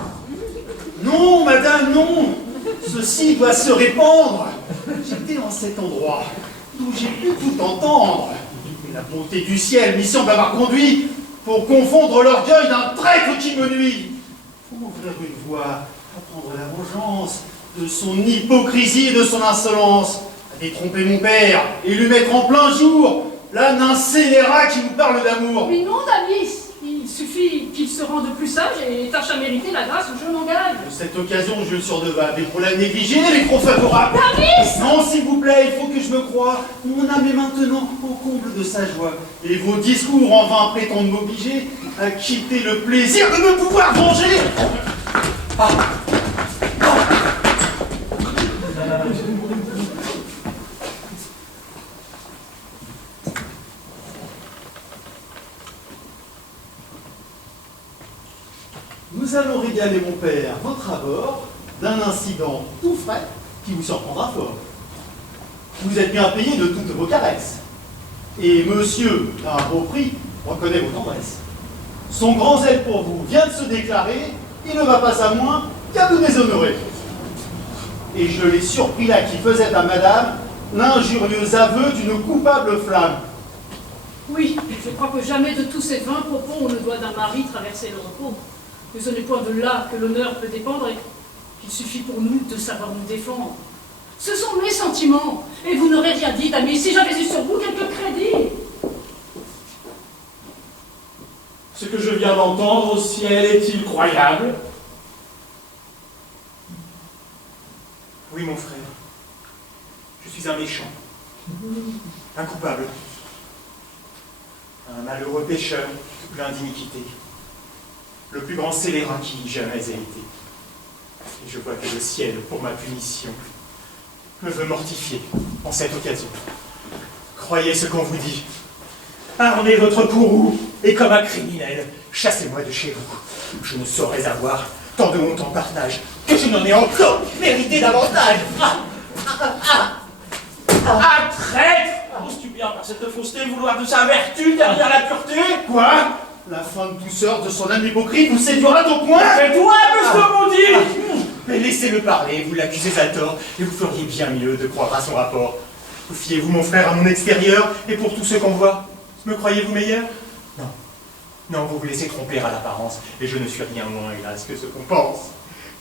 Non, madame, non. Ceci doit se répandre. J'étais en cet endroit où j'ai pu tout entendre. Et la bonté du ciel m'y semble avoir conduit pour confondre l'orgueil d'un traître qui me nuit. Pour m'ouvrir une voie, à prendre la vengeance de son hypocrisie et de son insolence, à détromper mon père et lui mettre en plein jour l'âne d'un scélérat qui vous parle d'amour. Mais non, Damis, il suffit qu'il se rende plus sage et tâche à mériter la grâce où je m'engage. De cette occasion, je le surdevable, mais pour la négliger, elle est trop favorable. Damis! Non, s'il vous plaît, il faut que je me croie. Mon âme est maintenant au comble de sa joie. Et vos discours en vain prétendent m'obliger à quitter le plaisir de me pouvoir venger. Nous allons régaler mon père, votre abord, d'un incident tout frais qui vous surprendra fort. Vous êtes bien payé de toutes vos caresses. Et monsieur, à un beau prix, reconnaît vos tendresses. Son grand zèle pour vous vient de se déclarer, il ne va pas à moins qu'à vous déshonorer. Et je l'ai surpris là qui faisait à madame l'injurieux aveu d'une coupable flamme. Oui, je crois que jamais de tous ces 20 propos on ne doit d'un mari traverser le repos. Mais ce n'est point de là que l'honneur peut dépendre et qu'il suffit pour nous de savoir nous défendre. Ce sont mes sentiments, et vous n'aurez rien dit, Damis, si j'avais eu sur vous quelque crédit. Ce que je viens d'entendre au ciel est-il croyable? Oui, mon frère. Je suis un méchant, un coupable, un malheureux pécheur tout plein d'iniquité, le plus grand scélérat qui jamais ait été. Et je vois que le ciel, pour ma punition, me veut mortifier en cette occasion. Croyez ce qu'on vous dit. Armez votre courroux, et comme un criminel, chassez-moi de chez vous. Je ne saurais avoir tant de honte en partage, que je n'en ai encore mérité davantage. Ah, traître! Oses-tu bien par cette fausseté vouloir de sa vertu derrière la pureté? Quoi? La femme douceur de son âme hypocrite vous séduira au point? C'est toi, monsieur maudit! Mais laissez-le parler, vous l'accusez à tort, et vous feriez bien mieux de croire à son rapport. Vous fiez-vous, mon frère, à mon extérieur, et pour tous ceux qu'on voit, me croyez-vous meilleur? Non. Non, vous vous laissez tromper à l'apparence, et je ne suis rien moins, hélas, que ce qu'on pense.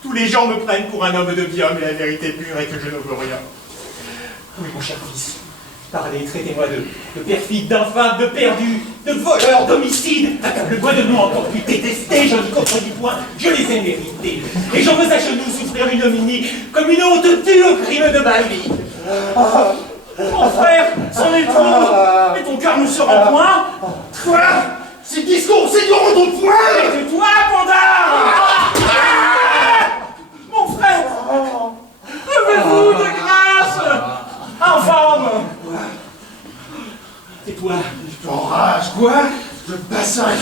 Tous les gens me prennent pour un homme de bien, mais la vérité pure est que je ne veux rien. Oui, mon cher fils, parlez, traitez-moi de perfide, d'infâme, de perdu, de voleur, d'homicide. Accable-moi de noms encore plus détestés, je ne contredis point, je les ai mérités. Et j'en veux à genoux souffrir l'ignominie comme une honte due au crime de ma vie. Mon frère, c'en est trop, mais ton cœur ne se rend point. Quoi? Ces discours séduiront ton point? Et de toi, Pandare! Mon frère, levez-vous de grâce! Infâme! Tais-toi! Je t'enrage, quoi? Je passerai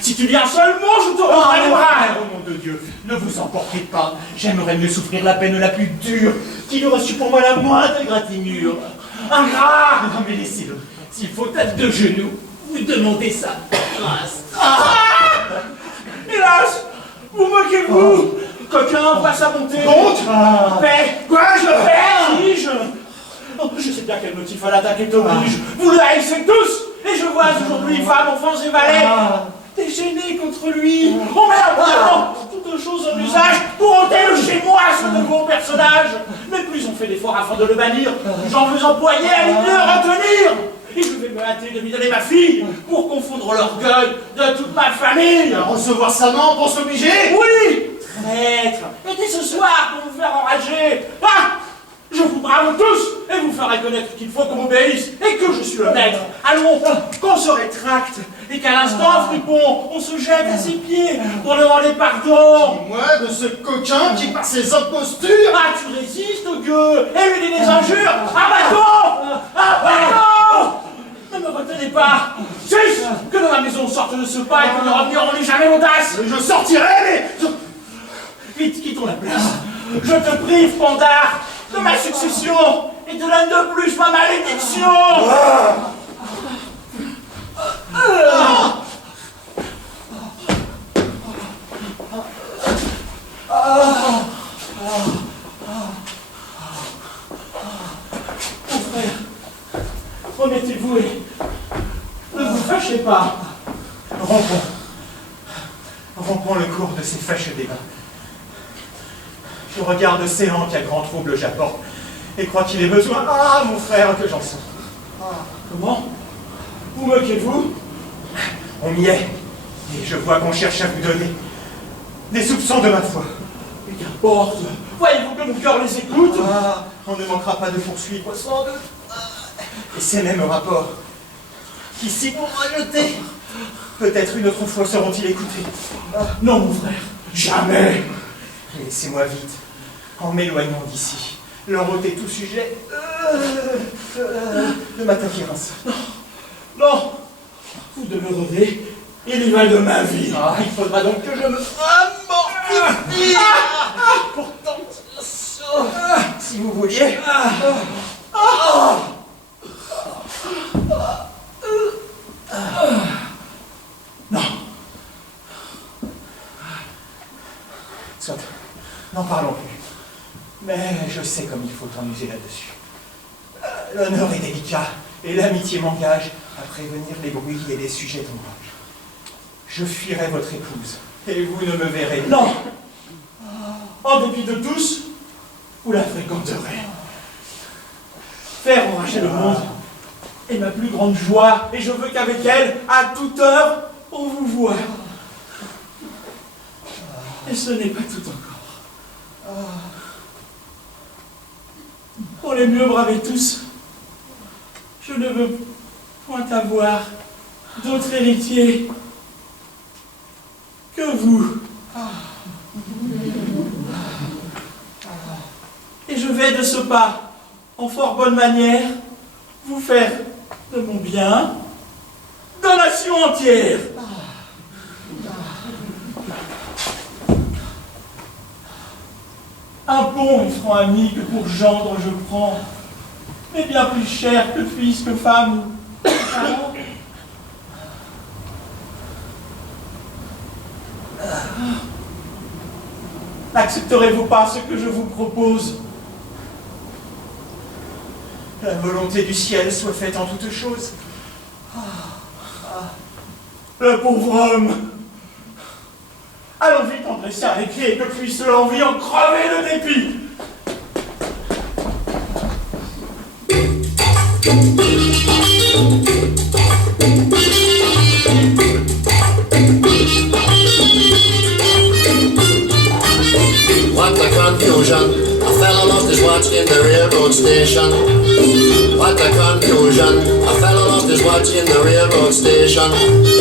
Si tu dis un seul mot, je te rendrai les bras. Au nom de Dieu, ne vous emportez pas. J'aimerais mieux souffrir la peine la plus dure qu'il eût reçu pour moi la moindre égratignure. Ingrat! Non mais laissez-le. S'il faut être de genoux, vous demandez sa grâce. Hélas, vous moquez-vous. Coquin, voit sa bonté. Donc Paix. Quoi, je paie, dis-je. Oh, je sais bien quel motif à l'attaque est oblige. Vous le haïssez tous. Et je vois aujourd'hui femmes, enfants et valets déchaînés contre lui. On met à toutes choses en usage pour ôter de chez moi ce nouveau personnage. Mais plus on fait d'efforts afin de le bannir, j'en veux employer à les mieux retenir. Et je vais me hâter de lui donner ma fille pour confondre l'orgueil de toute ma famille. À recevoir sa main pour s'obliger? Oui, traître. Et dès ce soir pour vous faire enrager. Je vous brave tous et vous ferai connaître qu'il faut qu'on m'obéisse et que je suis le maître. Allons, qu'on se rétracte et qu'à l'instant, fripon, on se jette à ses pieds pour demander pardon. Moi, de ce coquin qui, par ses impostures... Tu résistes, gueux, et lui dis des injures. Abattons! Ne me retenez pas. Juste que de ma maison sorte de ce pas et que ne revenirons ni jamais l'audace. Je sortirai, mais... Vite, quittons la place. Je te prive, Pandare, de ma succession et de l'un de plus ma malédiction. Mon frère, remettez-vous et ne vous fâchez pas. Rompons le cours de ces fâcheux débats. Je regarde Céan qu'à grand trouble j'apporte et crois qu'il ait besoin, mon frère, que j'en sorte. Comment? Vous moquez-vous? On m'y est, et je vois qu'on cherche à vous donner des soupçons de ma foi. Mais qu'importe, voyez-vous que mon cœur les écoute? On ne manquera pas de poursuivre sans doute. Et ces mêmes rapports, qui si pour rejeter, peut-être une autre fois seront-ils écoutés. Non, mon frère, jamais. Laissez-moi vite, en m'éloignant d'ici, leur ôter tout sujet de m'attaquer ainsi. Non, vous demeurerez, il y va de ma vie. Il faudra donc que je me mortifie pourtant, si vous vouliez. Non. Soit, n'en parlons plus. Mais je sais comme il faut en user là-dessus. L'honneur est délicat, et l'amitié m'engage à prévenir les bruits et les sujets d'ombrage. Je fuirai votre épouse, et vous ne me verrez Non. En dépit de tous, vous la fréquenterez. Faire enrager le monde est ma plus grande joie, et je veux qu'avec elle, à toute heure, on vous voit. Et ce n'est pas tout encore. Pour les mieux braver tous, je ne veux point avoir d'autre héritier que vous. Et je vais de ce pas, en fort bonne manière, vous faire de mon bien, donation entière. Un bon et franc ami que pour gendre je prends, mais bien plus cher que fils, que femme, que parent. N'accepterez-vous pas ce que je vous propose? La volonté du ciel soit faite en toutes choses. Le pauvre homme! Allons vite en dresser un écrit et que puisse l'envie en crever le dépit! What a confusion! A fellow lost his watch in the railroad station. What a confusion! A fellow lost his watch in the railroad station.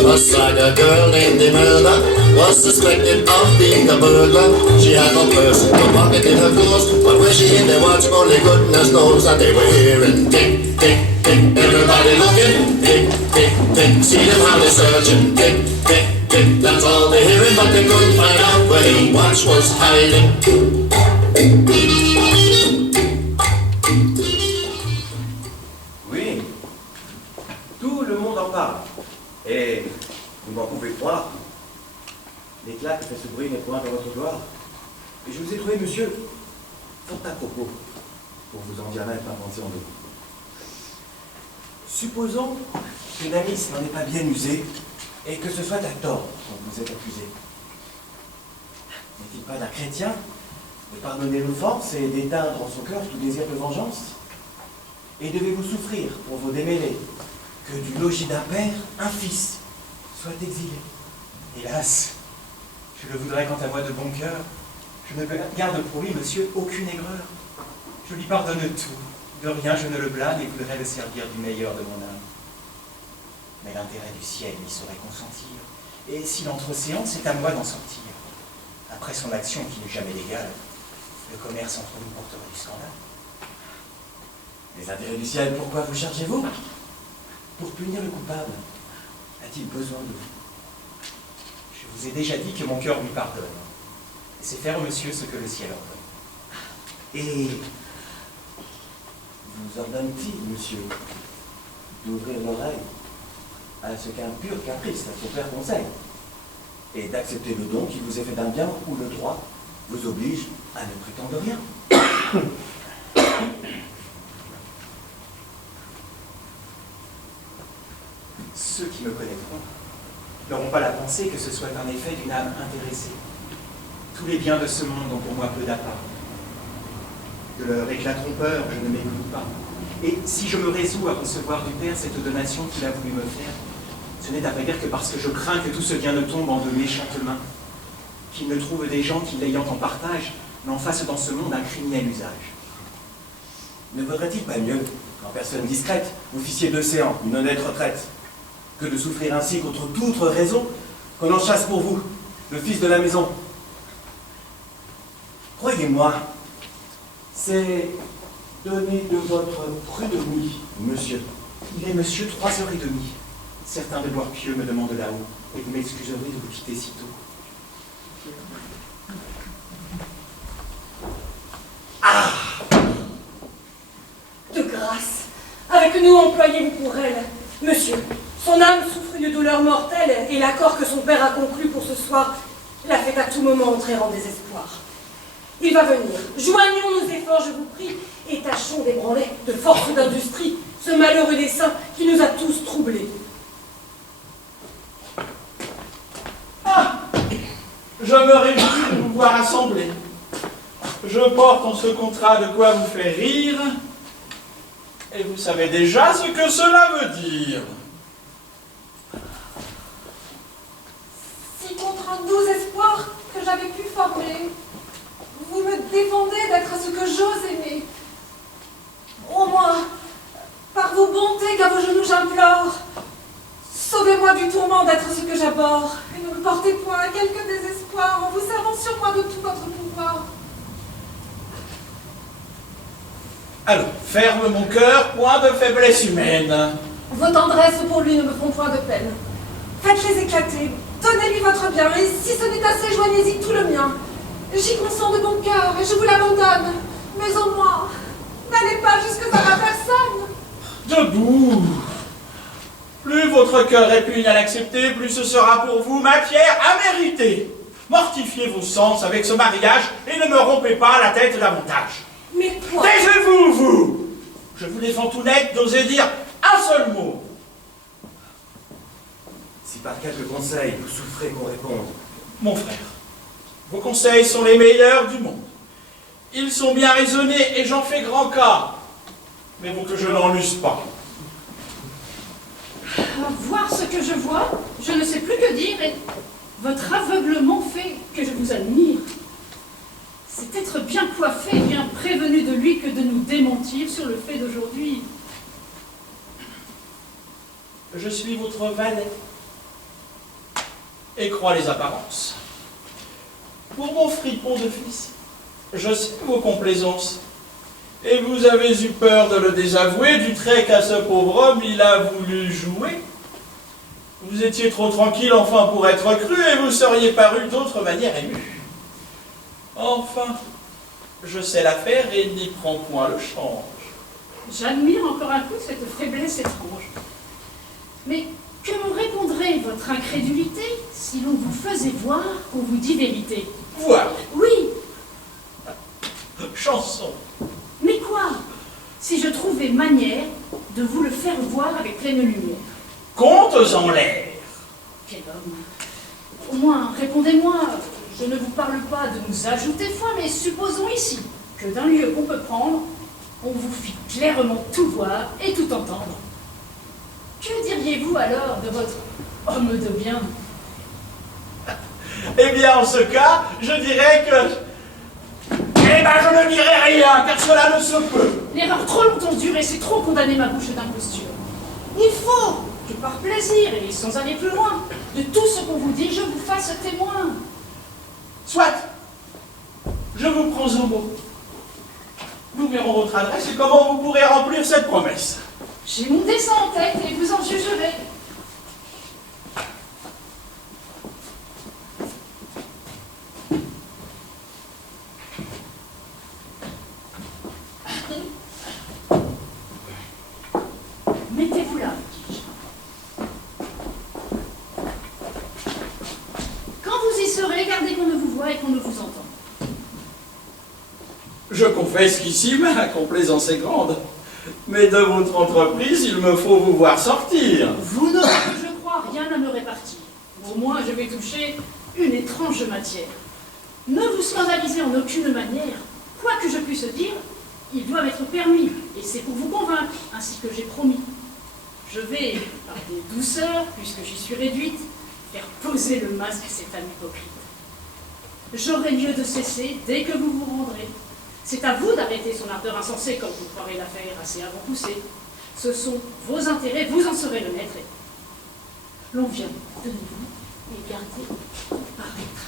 A saga girl named Imelda was suspected of being a burglar. She had no purse, no pocket in her clothes, but when she hid the watch, only goodness knows that they were hearing tick, tick, tick. Everybody looking, tick, tick, tick. See them how they searching, tick, tick, tick. music, that's all they hearing, but they couldn't find out where the watch was hiding. Oui, tout le monde en parle. Et vous m'en pouvez croire. L'éclat qui fait ce bruit n'est point dans votre gloire. Et je vous ai trouvé, monsieur, fort à propos, pour vous en dire même pas penser en deux. Supposons qu'une amie n'en est pas bien usée et que ce soit à tort dont vous êtes accusé. N'est-il pas d'un chrétien de pardonner l'offense et d'éteindre en son cœur tout désir de vengeance? Et devez-vous souffrir pour vos démêlés que du logis d'un père, un fils soit exilé? Hélas, je le voudrais quant à moi de bon cœur. Je ne garde pour lui, monsieur, aucune aigreur. Je lui pardonne tout. De rien je ne le blâme et voudrais le servir du meilleur de mon âme. Mais l'intérêt du ciel n'y saurait consentir. Et s'il entre océan, c'est à moi d'en sortir. Après son action qui n'est jamais légale, le commerce entre nous porterait du scandale. Les intérêts du ciel, pourquoi vous chargez-vous? Pour punir le coupable. A-t-il besoin de vous? Je vous ai déjà dit que mon cœur lui pardonne. Et c'est faire, monsieur, ce que le ciel ordonne. Et vous ordonne-t-il, monsieur, d'ouvrir l'oreille à ce qu'un pur caprice à son père conseille, et d'accepter le don qui vous est fait d'un bien où le droit vous oblige à ne prétendre rien? Ceux qui me connaîtront n'auront pas la pensée que ce soit un effet d'une âme intéressée. Tous les biens de ce monde ont pour moi peu d'appart. De leur éclat trompeur, je ne m'écoute pas. Et si je me résous à recevoir du Père cette donation qu'il a voulu me faire, ce n'est à vrai dire que parce que je crains que tout ce bien ne tombe en de méchantes mains, qu'il ne trouve des gens qui, l'ayant en partage, n'en fassent dans ce monde un criminel usage. Ne vaudrait-il pas mieux, en personne discrète, vous fissiez d'océan une honnête retraite, que de souffrir ainsi contre toute raison qu'on en chasse pour vous, le fils de la maison? Croyez-moi, c'est donner de votre prud'homme, monsieur. Il est monsieur 3h30. Certains de leurs pieux me demandent là-haut, et vous m'excuserez de vous quitter si tôt. Ah! De grâce, avec nous employez-vous pour elle. Monsieur, son âme souffre une douleur mortelle, et l'accord que son père a conclu pour ce soir la fait à tout moment entrer en désespoir. Il va venir. Joignons nos efforts, je vous prie, et tâchons d'ébranler de force d'industrie ce malheureux dessein qui nous a tous troublés. Ah! Je me réjouis de vous voir assemblés. Je porte en ce contrat de quoi vous faire rire, et vous savez déjà ce que cela veut dire. Si contre un doux espoir que j'avais pu former, vous me défendez d'être ce que j'ose aimer. Au moins, par vos bontés qu'à vos genoux j'implore, sauvez-moi du tourment d'être ce que j'abhorre, et ne me portez point à quelque désespoir en vous servant sur moi de tout votre pouvoir. Alors, ferme mon cœur, point de faiblesse humaine. Vos tendresses pour lui ne me font point de peine. Faites-les éclater, donnez-lui votre bien, et si ce n'est assez, joignez-y tout le mien. J'y consens de bon cœur, et je vous l'abandonne. Mais au moins, n'allez pas jusque à ma personne. Debout. Plus votre cœur répugne à l'accepter, plus ce sera pour vous matière à mériter. Mortifiez vos sens avec ce mariage et ne me rompez pas la tête davantage. Mais quoi? Taisez-vous, vous! Je vous défends tout net d'oser dire un seul mot. Si par quelques conseils vous souffrez qu'on réponde. Mon frère, vos conseils sont les meilleurs du monde. Ils sont bien raisonnés et j'en fais grand cas. Mais vous que je n'en l'use pas. Voir ce que je vois, je ne sais plus que dire, et votre aveuglement fait que je vous admire. C'est être bien coiffé et bien prévenu de lui que de nous démentir sur le fait d'aujourd'hui. Je suis votre valet et crois les apparences. Pour mon fripon de fils, je sais vos complaisances. Et vous avez eu peur de le désavouer du trait qu'à ce pauvre homme il a voulu jouer. Vous étiez trop tranquille, enfin, pour être cru, et vous seriez paru d'autre manière ému. Enfin, je sais la faire et n'y prends point le change. J'admire encore un coup cette faiblesse étrange. Mais que me répondrait votre incrédulité si l'on vous faisait voir qu'on vous dit vérité? Voir. Oui, Chanson. mais quoi si je trouvais manière de vous le faire voir avec pleine lumière? Contes en l'air. Quel homme! Au moins, répondez-moi, je ne vous parle pas de nous ajouter foi, mais supposons ici que d'un lieu qu'on peut prendre, on vous fit clairement tout voir et tout entendre. Que diriez-vous alors de votre homme de bien? Eh bien, en ce cas, je dirais que... Eh ben, je ne dirai rien, car cela ne se peut. L'erreur trop longtemps durée, c'est trop condamner ma bouche d'imposture. Il faut que par plaisir, et sans aller plus loin, de tout ce qu'on vous dit, je vous fasse témoin. Soit. Je vous prends au mot. Nous verrons votre adresse et comment vous pourrez remplir cette promesse. J'ai mon dessein en tête et vous en jugerez. Mettez-vous là, dis-je. Quand vous y serez, gardez qu'on ne vous voie et qu'on ne vous entende. Je confesse qu'ici, ma complaisance est grande. Mais de votre entreprise, il me faut vous voir sortir. Vous n'aurez que je crois rien à me répartir. Au moins, je vais toucher une étrange matière. Ne vous scandalisez en aucune manière. Quoi que je puisse dire, il doit m'être permis, et c'est pour vous convaincre, ainsi que j'ai promis. Je vais, par des douceurs, puisque j'y suis réduite, faire poser le masque à cet âme hypocrite. J'aurai lieu de cesser dès que vous vous rendrez. C'est à vous d'arrêter son ardeur insensée, comme vous croirez l'affaire assez avant poussée. Ce sont vos intérêts, vous en serez le maître. L'on vient, tenez-vous, et gardez paraître.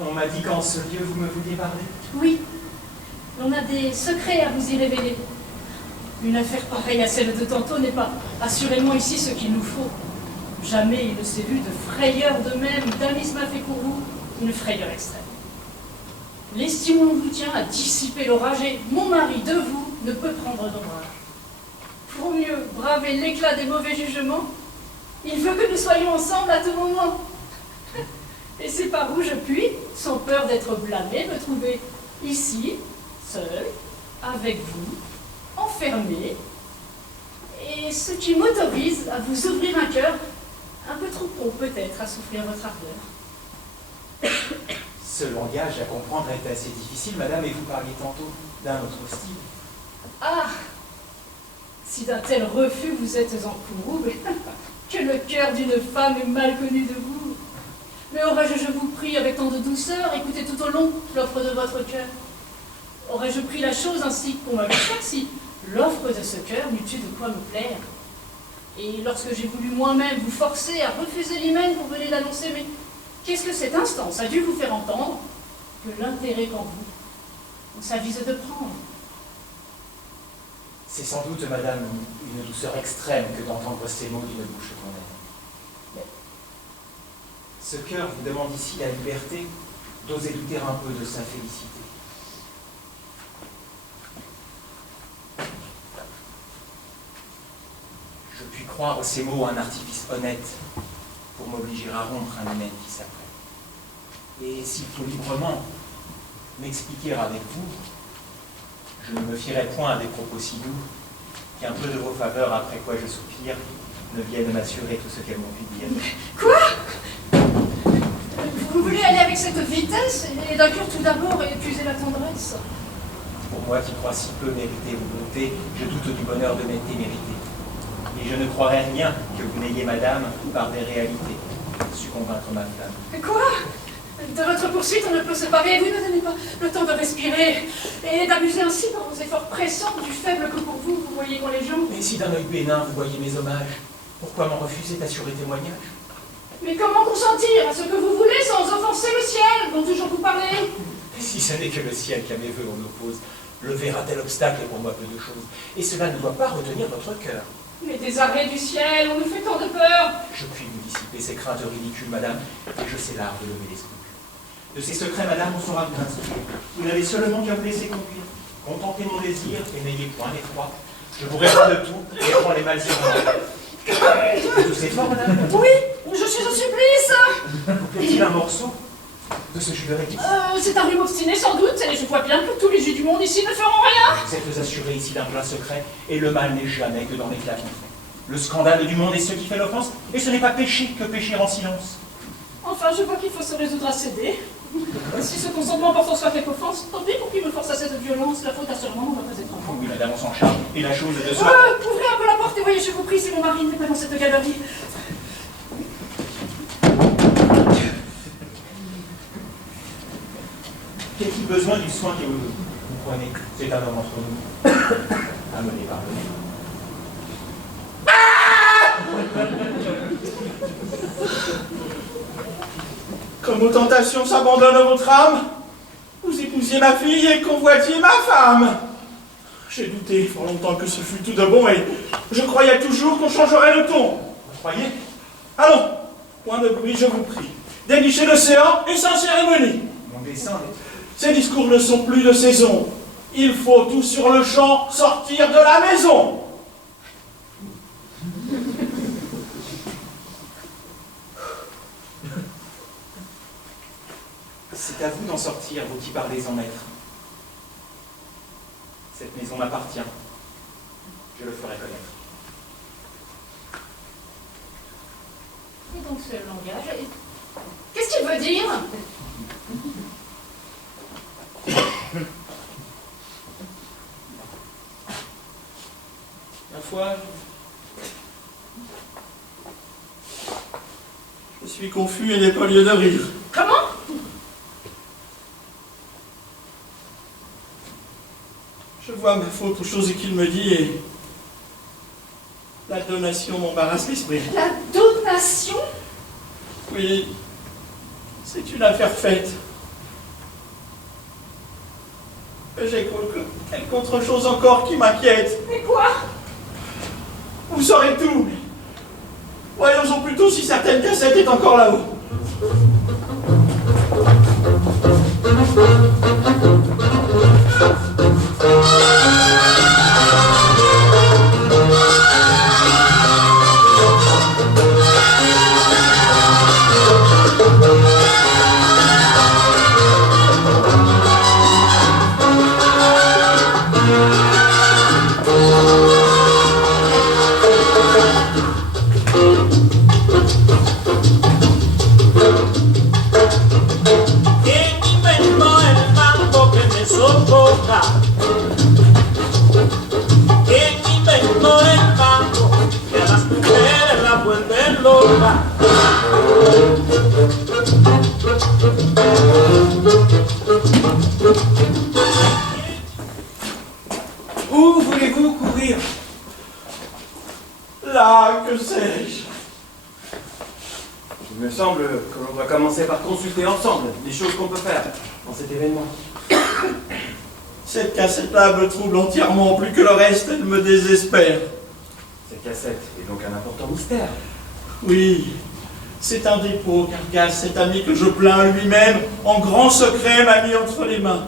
On m'a dit qu'en ce lieu, vous me vouliez parler. Oui, l'on a des secrets à vous y révéler. Une affaire pareille à celle de tantôt n'est pas assurément ici ce qu'il nous faut. Jamais il ne s'est vu de frayeur de même, Damis m'a fait pour vous une frayeur extrême. L'estime où l'on vous tient a dissipé l'orage et mon mari de vous ne peut prendre d'ombrage. Pour mieux braver l'éclat des mauvais jugements, il veut que nous soyons ensemble à tout moment. Et c'est par où je puis, sans peur d'être blâmé, me trouver ici, seul, avec vous, enfermé, et ce qui m'autorise à vous ouvrir un cœur un peu trop gros peut-être à souffrir votre ardeur. Ce langage à comprendre est assez difficile, madame, et vous parliez tantôt d'un autre style. Ah, si d'un tel refus vous êtes encouru, que le cœur d'une femme est mal connu de vous. Mais aurais-je, je vous prie, avec tant de douceur, écoutez tout au long l'offre de votre cœur? Aurais-je pris la chose ainsi qu'on m'avait fait si l'offre de ce cœur n'eût eu de quoi me plaire? Et lorsque j'ai voulu moi-même vous forcer à refuser l'hymen, vous venez d'annoncer, mais qu'est-ce que cette instance a dû vous faire entendre que l'intérêt qu'en vous, on s'avise de prendre? C'est sans doute, madame, une douceur extrême que d'entendre ces mots d'une bouche qu'on aime. Mais ce cœur vous demande ici la liberté d'oser douter un peu de sa félicité. Je puis croire ces mots un artifice honnête pour m'obliger à rompre un hymen qui s'apprête. Et s'il faut librement m'expliquer avec vous, je ne me fierai point à des propos si doux qu'un peu de vos faveurs, après quoi je soupire, ne viennent m'assurer tout ce qu'elles m'ont pu dire. Quoi? Vous voulez aller avec cette vitesse et d'un cœur tout d'abord et épuiser la tendresse? Pour moi qui crois si peu mériter vos bontés, je doute du bonheur de m'être mérité. Et je ne croirais rien que vous n'ayez, madame, par des réalités, su convaincre ma flamme. Quoi? De votre poursuite, on ne peut se parer, et vous ne donnez pas le temps de respirer et d'abuser ainsi par vos efforts pressants du faible que pour vous, vous voyez qu'on les gens. Mais si d'un œil bénin vous voyez mes hommages, pourquoi m'en refuser d'assurer témoignage? Mais comment consentir à ce que vous voulez sans offenser le ciel, dont toujours parlez? Si ce n'est que le ciel qu'à mes voeux on oppose, lever un tel obstacle est pour moi peu de choses, et cela ne doit pas retenir votre cœur. Mais des arrêts du ciel, on nous fait tant de peur. Je puis vous dissiper ces craintes ridicules, madame, et je sais l'art de lever les scrupules. De ces secrets, madame, on saura vous instruire. Vous n'avez seulement qu'à vous laisser conduire. Contentez mon désir et n'ayez point d'effroi. Je vous réponds de tout et prends les mal sur moi. Tous ces fort, madame? Oui, je suis au supplice. Vous plaît-il un morceau de ce jus de réglisse? C'est un rhume obstiné sans doute, et je vois bien que tous les jus du monde ici ne feront rien. Vous êtes assurés ici d'un plein secret, et le mal n'est jamais que dans l'éclat qu'on fait. Le scandale du monde est ce qui fait l'offense, et ce n'est pas pécher que pécher en silence. Enfin, je vois qu'il faut se résoudre à céder. Si ce consentement porte en soi quelque offense, tant pis pour qu'il me force à cette violence, la faute assurément ne va pas être enfant. Oui, madame, on s'en charge, et la chose de soi... Ouvrez un peu la porte et voyez, je vous prie, si mon mari n'est pas dans cette galerie. Qu'est-il besoin du soin que vous prenez? C'est un homme entre nous. Amenez, pardonnez. Comme aux tentations s'abandonne votre âme, vous épousiez ma fille et convoitiez ma femme. J'ai douté fort longtemps que ce fût tout de bon, et je croyais toujours qu'on changerait le ton. Vous croyez? Allons, point de bruit, je vous prie. Dénichez l'océan et sans cérémonie. Mon dessein est... Ces discours ne sont plus de saison. Il faut tout sur le champ sortir de la maison. C'est à vous d'en sortir, vous qui parlez en maître. Cette maison m'appartient. Je le ferai connaître. Et donc ce langage, qu'est-ce qu'il veut dire? Ma foi, je suis confus et n'ai pas lieu de rire. Comment? Je vois ma faute aux choses qu'il me dit et la donation m'embarrasse l'esprit. La donation? Oui, c'est une affaire faite. Mais j'ai quelque autre chose encore qui m'inquiète. Mais quoi? Vous saurez tout. Voyons-en plutôt si certaine cassette est encore là-haut. Où voulez-vous courir? Là, que sais-je? Il me semble que l'on doit commencer par consulter ensemble les choses qu'on peut faire dans cet événement. Cette cassette-là me trouble entièrement, plus que le reste, elle me désespère. Cette cassette est donc un important mystère. Oui, c'est un dépôt qu'Argas, cet ami que je plains lui-même, en grand secret m'a mis entre les mains.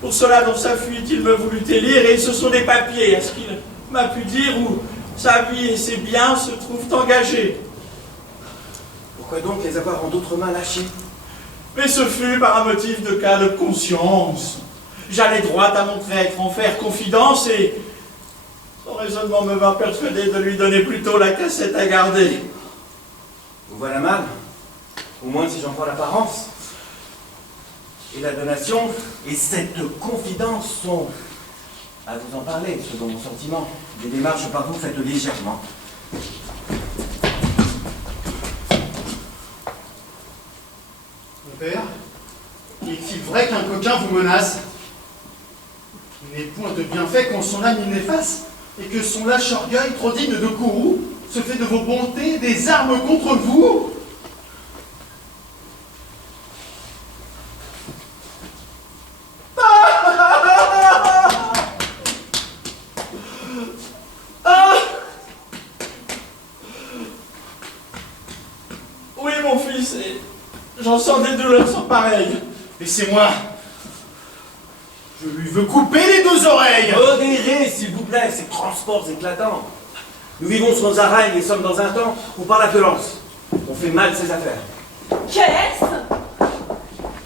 Pour cela, dans sa fuite, il me voulut élire, et ce sont des papiers, à ce qu'il m'a pu dire, où sa vie et ses biens se trouvent engagés. Pourquoi donc les avoir en d'autres mains lâchés? Mais ce fut par un motif de cas de conscience. J'allais droit à mon traître, en faire confidence, et son raisonnement me vint persuader de lui donner plutôt la cassette à garder. Vous voilà mal, au moins si j'en prends l'apparence. Et la donation et cette confidence sont, à vous en parler, selon mon sentiment, des démarches par vous faites légèrement. Mon père, est-il vrai qu'un coquin vous menace? Il n'est point de bienfait quand son âme il n'efface, et que son lâche orgueil, trop digne de courroux, se fait de vos bontés des armes contre vous? j'en sens des douleurs sans pareilles. Laissez-moi. Je lui veux couper les 2 oreilles. Modérez, s'il vous plaît, ces transports éclatants. Nous vivons sur nos arènes et sommes dans un temps où par la violence, on fait mal ses affaires. Qu'est-ce?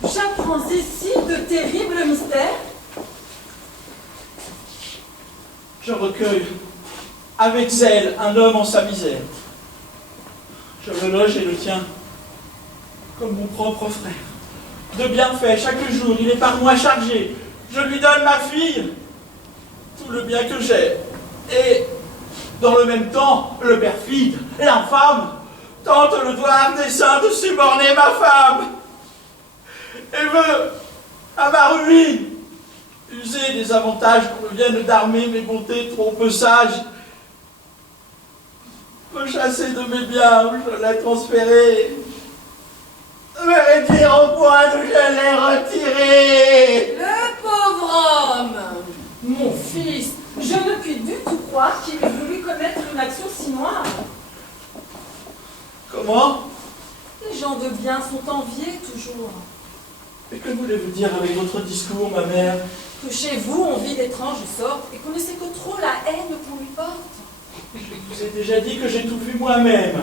J'apprends ici de terribles mystères. Je recueille avec zèle un homme en sa misère. Je le loge et le tiens comme mon propre frère. De bienfaits, chaque jour, il est par moi chargé. Je lui donne ma fille, tout le bien que j'ai. Et, dans le même temps, le perfide, l'infâme, tente le doigt à dessein de suborner ma femme. Et veut, à ma ruine, user des avantages qu'on me vienne d'armer mes bontés trop peu sages. Me chasser de mes biens, je l'ai transféré. Me réduire au point où je l'ai retiré. Le pauvre homme! Mon fils, je ne puis du tout croire qu'il ait voulu commettre une action si noire. Comment? Les gens de bien sont enviés toujours. Et que voulez-vous dire avec votre discours, ma mère? Que chez vous, on vit d'étranges sortes et qu'on ne sait que trop la haine qu'on lui porte. Je vous ai déjà dit que j'ai tout vu moi-même.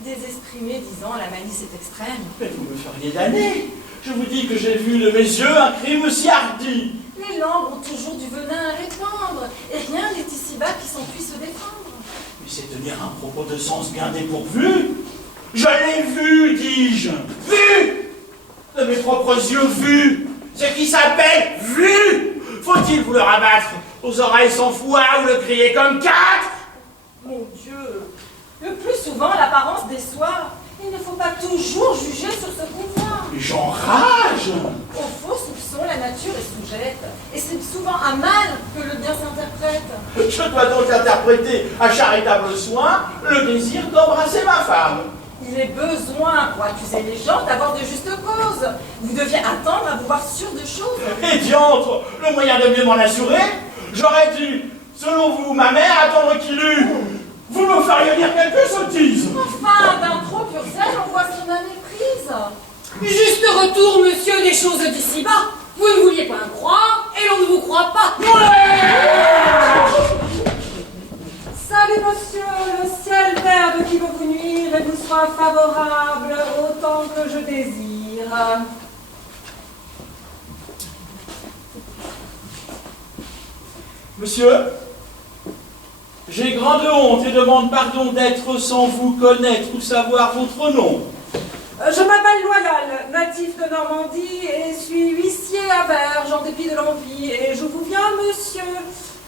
Des esprits médisants, la malice est extrême. Mais vous me feriez damner. Je vous dis que j'ai vu de mes yeux un crime si hardi. Les langues ont toujours du venin à répandre, et rien n'est ici-bas qui s'en puisse se défendre. Mais c'est tenir un propos de sens bien dépourvu. Je l'ai vu, dis-je. Vu! De mes propres yeux, vu! Ce qui s'appelle vu! Faut-il vous le rabattre aux oreilles sans foi ou le crier comme 4? Mon Dieu! Le plus souvent, l'apparence déçoit. Il ne faut pas toujours juger sur ce qu'on voit. J'enrage! Aux faux soupçons, la nature est sujette. Et c'est souvent à mal que le bien s'interprète. Je dois donc interpréter à charitable soin le désir d'embrasser ma femme. Il est besoin, pour accuser les gens, d'avoir de justes causes. Vous deviez attendre à vous voir sûr de choses. Et diantre, le moyen de mieux m'en assurer, j'aurais dû, selon vous, ma mère, attendre qu'il eût. Vous me feriez dire quelques sottises. Enfin, d'un trop pur zèle, on voit son âme est prise. Juste retour, monsieur, des choses d'ici-bas. Vous ne vouliez pas me croire, et l'on ne vous croit pas. Salut monsieur, le ciel perd de qui veut vous nuire et vous sera favorable autant que je désire. Monsieur, j'ai grande honte et demande pardon d'être sans vous connaître ou savoir votre nom. Je m'appelle Loyal, natif de Normandie et suis huissier à Verges en dépit de l'envie. Et je vous viens, monsieur,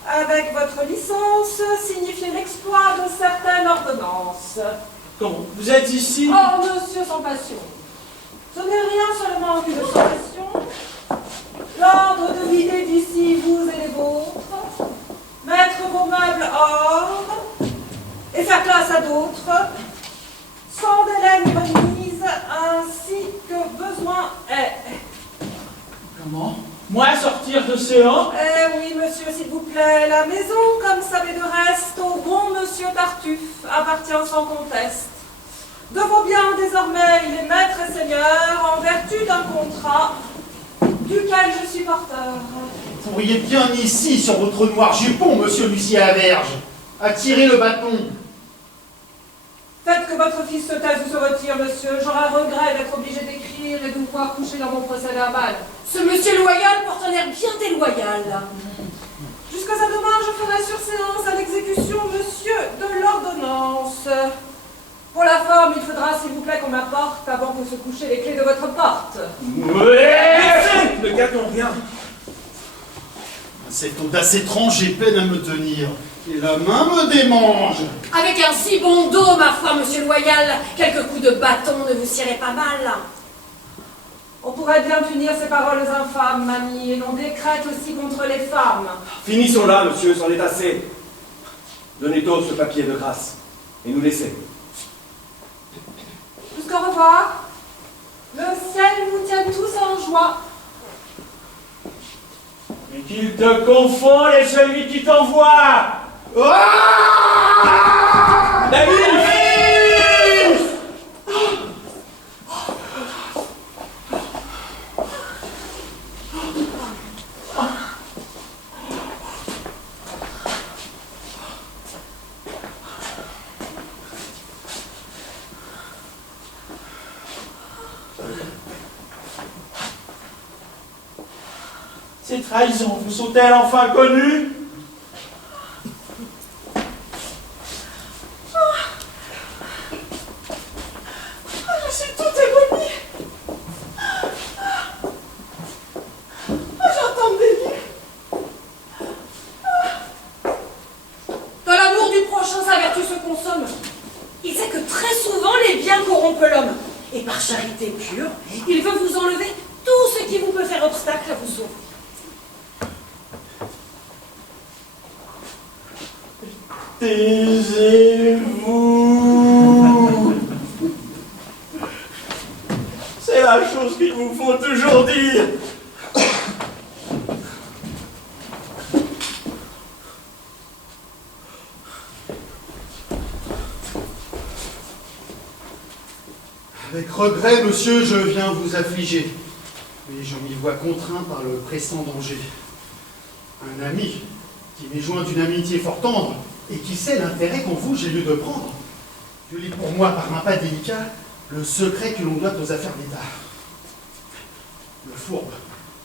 avec votre licence, signifier l'exploit de certaines ordonnances. Comment? Vous êtes ici? Oh, monsieur, sans passion. Ce n'est rien seulement qu'une sommation. L'ordre de vider d'ici vous et les vôtres, mettre vos meubles hors et faire place à d'autres, sans délai ni remise, ainsi que besoin est. Comment? Moi sortir de Céan? Eh oui, monsieur, s'il vous plaît, la maison, comme savez de reste, au bon monsieur Tartuffe, appartient sans conteste. De vos biens, désormais, il est maître et seigneur, en vertu d'un contrat duquel je suis porteur. Vous pourriez bien ici, sur votre noir jupon, monsieur l'huissier à Verges, attirer le bâton. Faites que votre fils se taise ou se retire, monsieur. J'aurai regret d'être obligé d'écrire et de vous voir coucher dans mon procès verbal. Ce monsieur loyal porte un air bien déloyal. Jusqu'à sa demande, je ferai sur séance à l'exécution, monsieur, de l'ordonnance. Pour la forme, il faudra, s'il vous plaît, qu'on m'apporte, avant que se coucher, les clés de votre porte. Ne gâtons rien. Cette audace étrange, j'ai peine à me tenir. Et la main me démange. Avec un si bon dos, ma foi, monsieur loyal, quelques coups de bâton ne vous siraient pas mal. On pourrait bien punir ces paroles infâmes, mamie, et l'on décrète aussi contre les femmes. Finissons là, monsieur, c'en est assez. Donnez-toi ce papier de grâce et nous laissez. Jusqu'au revoir. Le ciel vous tienne tous en joie. Mais qu'il te confonde et celui qui t'envoie! Ces trahisons vous sont-elles enfin connues? Je suis tout ébonie. J'entends des nuits. Dans l'amour du prochain, sa vertu se consomme. Il sait que très souvent les biens corrompent l'homme. Et par charité pure, il veut vous enlever tout ce qui vous peut faire obstacle à vous sauver. Taisez-vous. C'est la chose qu'il vous faut toujours dire. Avec regret, monsieur, je viens vous affliger. Mais je m'y vois contraint par le pressant danger. Un ami qui m'est joint d'une amitié fort tendre et qui sait l'intérêt qu'en vous j'ai lieu de prendre. Je lis pour moi par un pas délicat le secret que l'on doit aux affaires d'État. Le fourbe,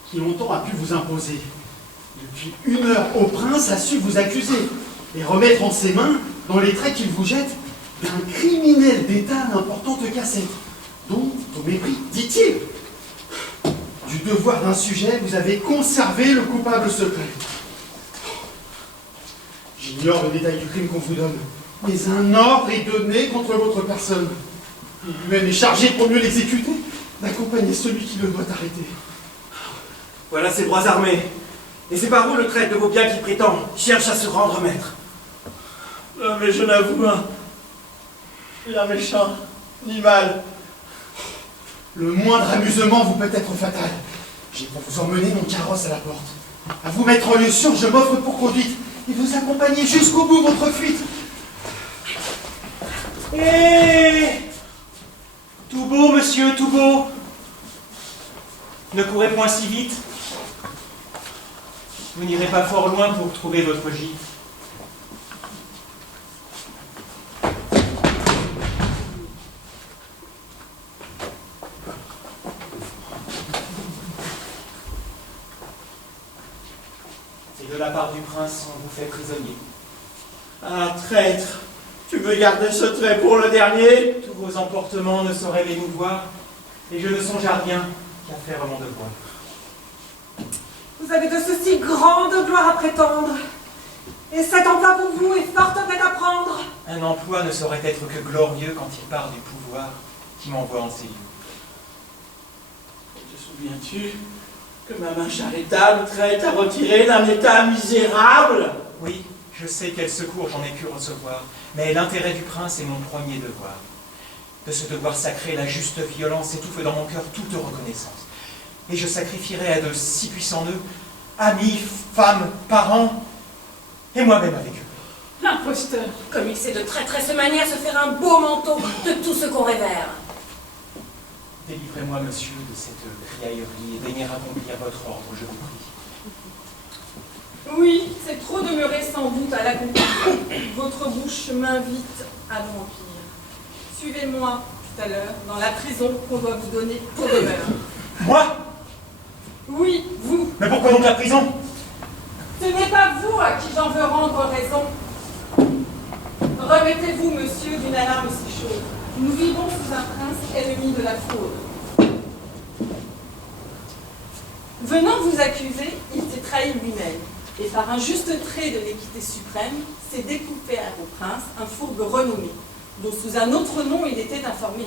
qui longtemps a pu vous imposer, depuis 1 heure au prince a su vous accuser et remettre en ses mains, dans les traits qu'il vous jette, d'un criminel d'État l'importante cassette, dont, au mépris, dit-il, du devoir d'un sujet, vous avez conservé le coupable secret. J'ignore le détail du crime qu'on vous donne, mais un ordre est donné contre votre personne. Il lui-même est chargé, pour mieux l'exécuter, d'accompagner celui qui le doit arrêter. Voilà ses bras armés. Et c'est par vous le traître de vos biens qui prétend, cherche à se rendre maître. Non, mais je n'avoue rien méchant, ni mal. Le moindre amusement vous peut être fatal. J'ai pour vous emmener mon carrosse à la porte. À vous mettre en lieu sûr, je m'offre pour conduite et vous accompagner jusqu'au bout de votre fuite. Tout beau, monsieur, tout beau. Ne courez point si vite. Vous n'irez pas fort loin pour trouver votre gîte. C'est de la part du prince, on vous fait prisonnier. Ah, traître, tu veux garder ce trait pour le dernier? Tous vos emportements ne sauraient m'émouvoir, et je ne songe à rien qu'à faire mon devoir. Vous avez de ceci grande gloire à prétendre. Et cet emploi pour vous est fort honnête à prendre. Un emploi ne saurait être que glorieux quand il part du pouvoir qui m'envoie en ces lieux. Te souviens-tu que ma main charitable traite à retirer d'un état misérable? Oui, je sais quel secours j'en ai pu recevoir, mais l'intérêt du prince est mon premier devoir. De ce devoir sacré, la juste violence étouffe dans mon cœur toute reconnaissance. Et je sacrifierai à de si puissants nœuds, amis, femmes, parents, et moi-même avec eux. L'imposteur. Comme il sait de traîtresse manière se faire un beau manteau de tout ce qu'on révère. Délivrez-moi, monsieur, de cette criaillerie et daignez accomplir votre ordre, je vous prie. Oui, c'est trop demeurer sans doute à l'accomplir. Votre bouche m'invite à l'empire. Suivez-moi tout à l'heure dans la prison qu'on doit vous donner pour demeure. Moi? Oui, vous. Mais pourquoi donc la prison? Ce n'est pas vous à qui j'en veux rendre raison. Remettez-vous, monsieur, d'une alarme si chaude. Nous vivons sous un prince ennemi de la fraude. Venant vous accuser, il s'est trahi lui-même. Et par un juste trait de l'équité suprême, s'est découpé au prince un fourbe renommé, dont sous un autre nom il était informé.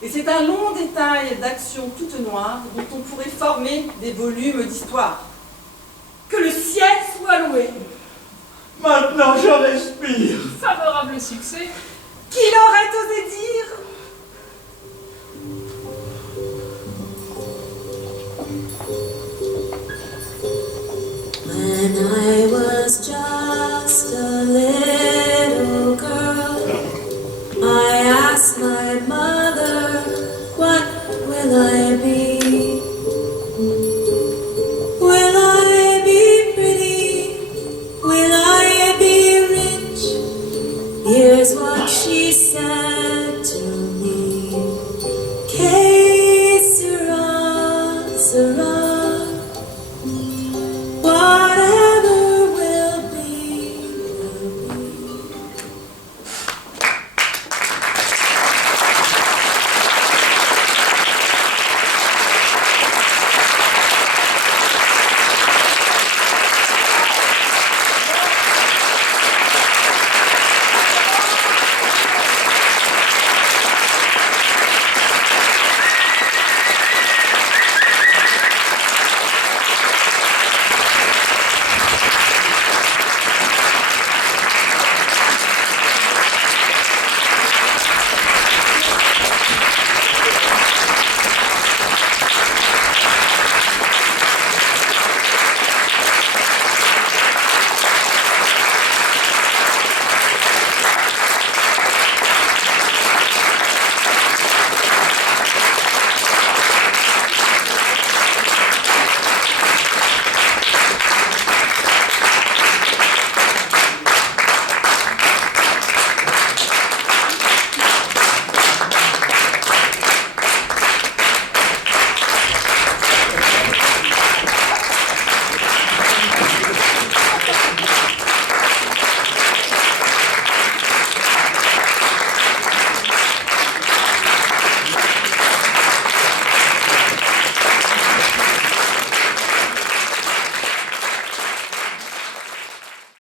Et c'est un long détail d'actions toutes noires dont on pourrait former des volumes d'histoire. Que le ciel soit loué. Maintenant je respire. Favorable succès. Qui l'aurait osé dire? When I was just a little girl, I asked my mother, what will I be?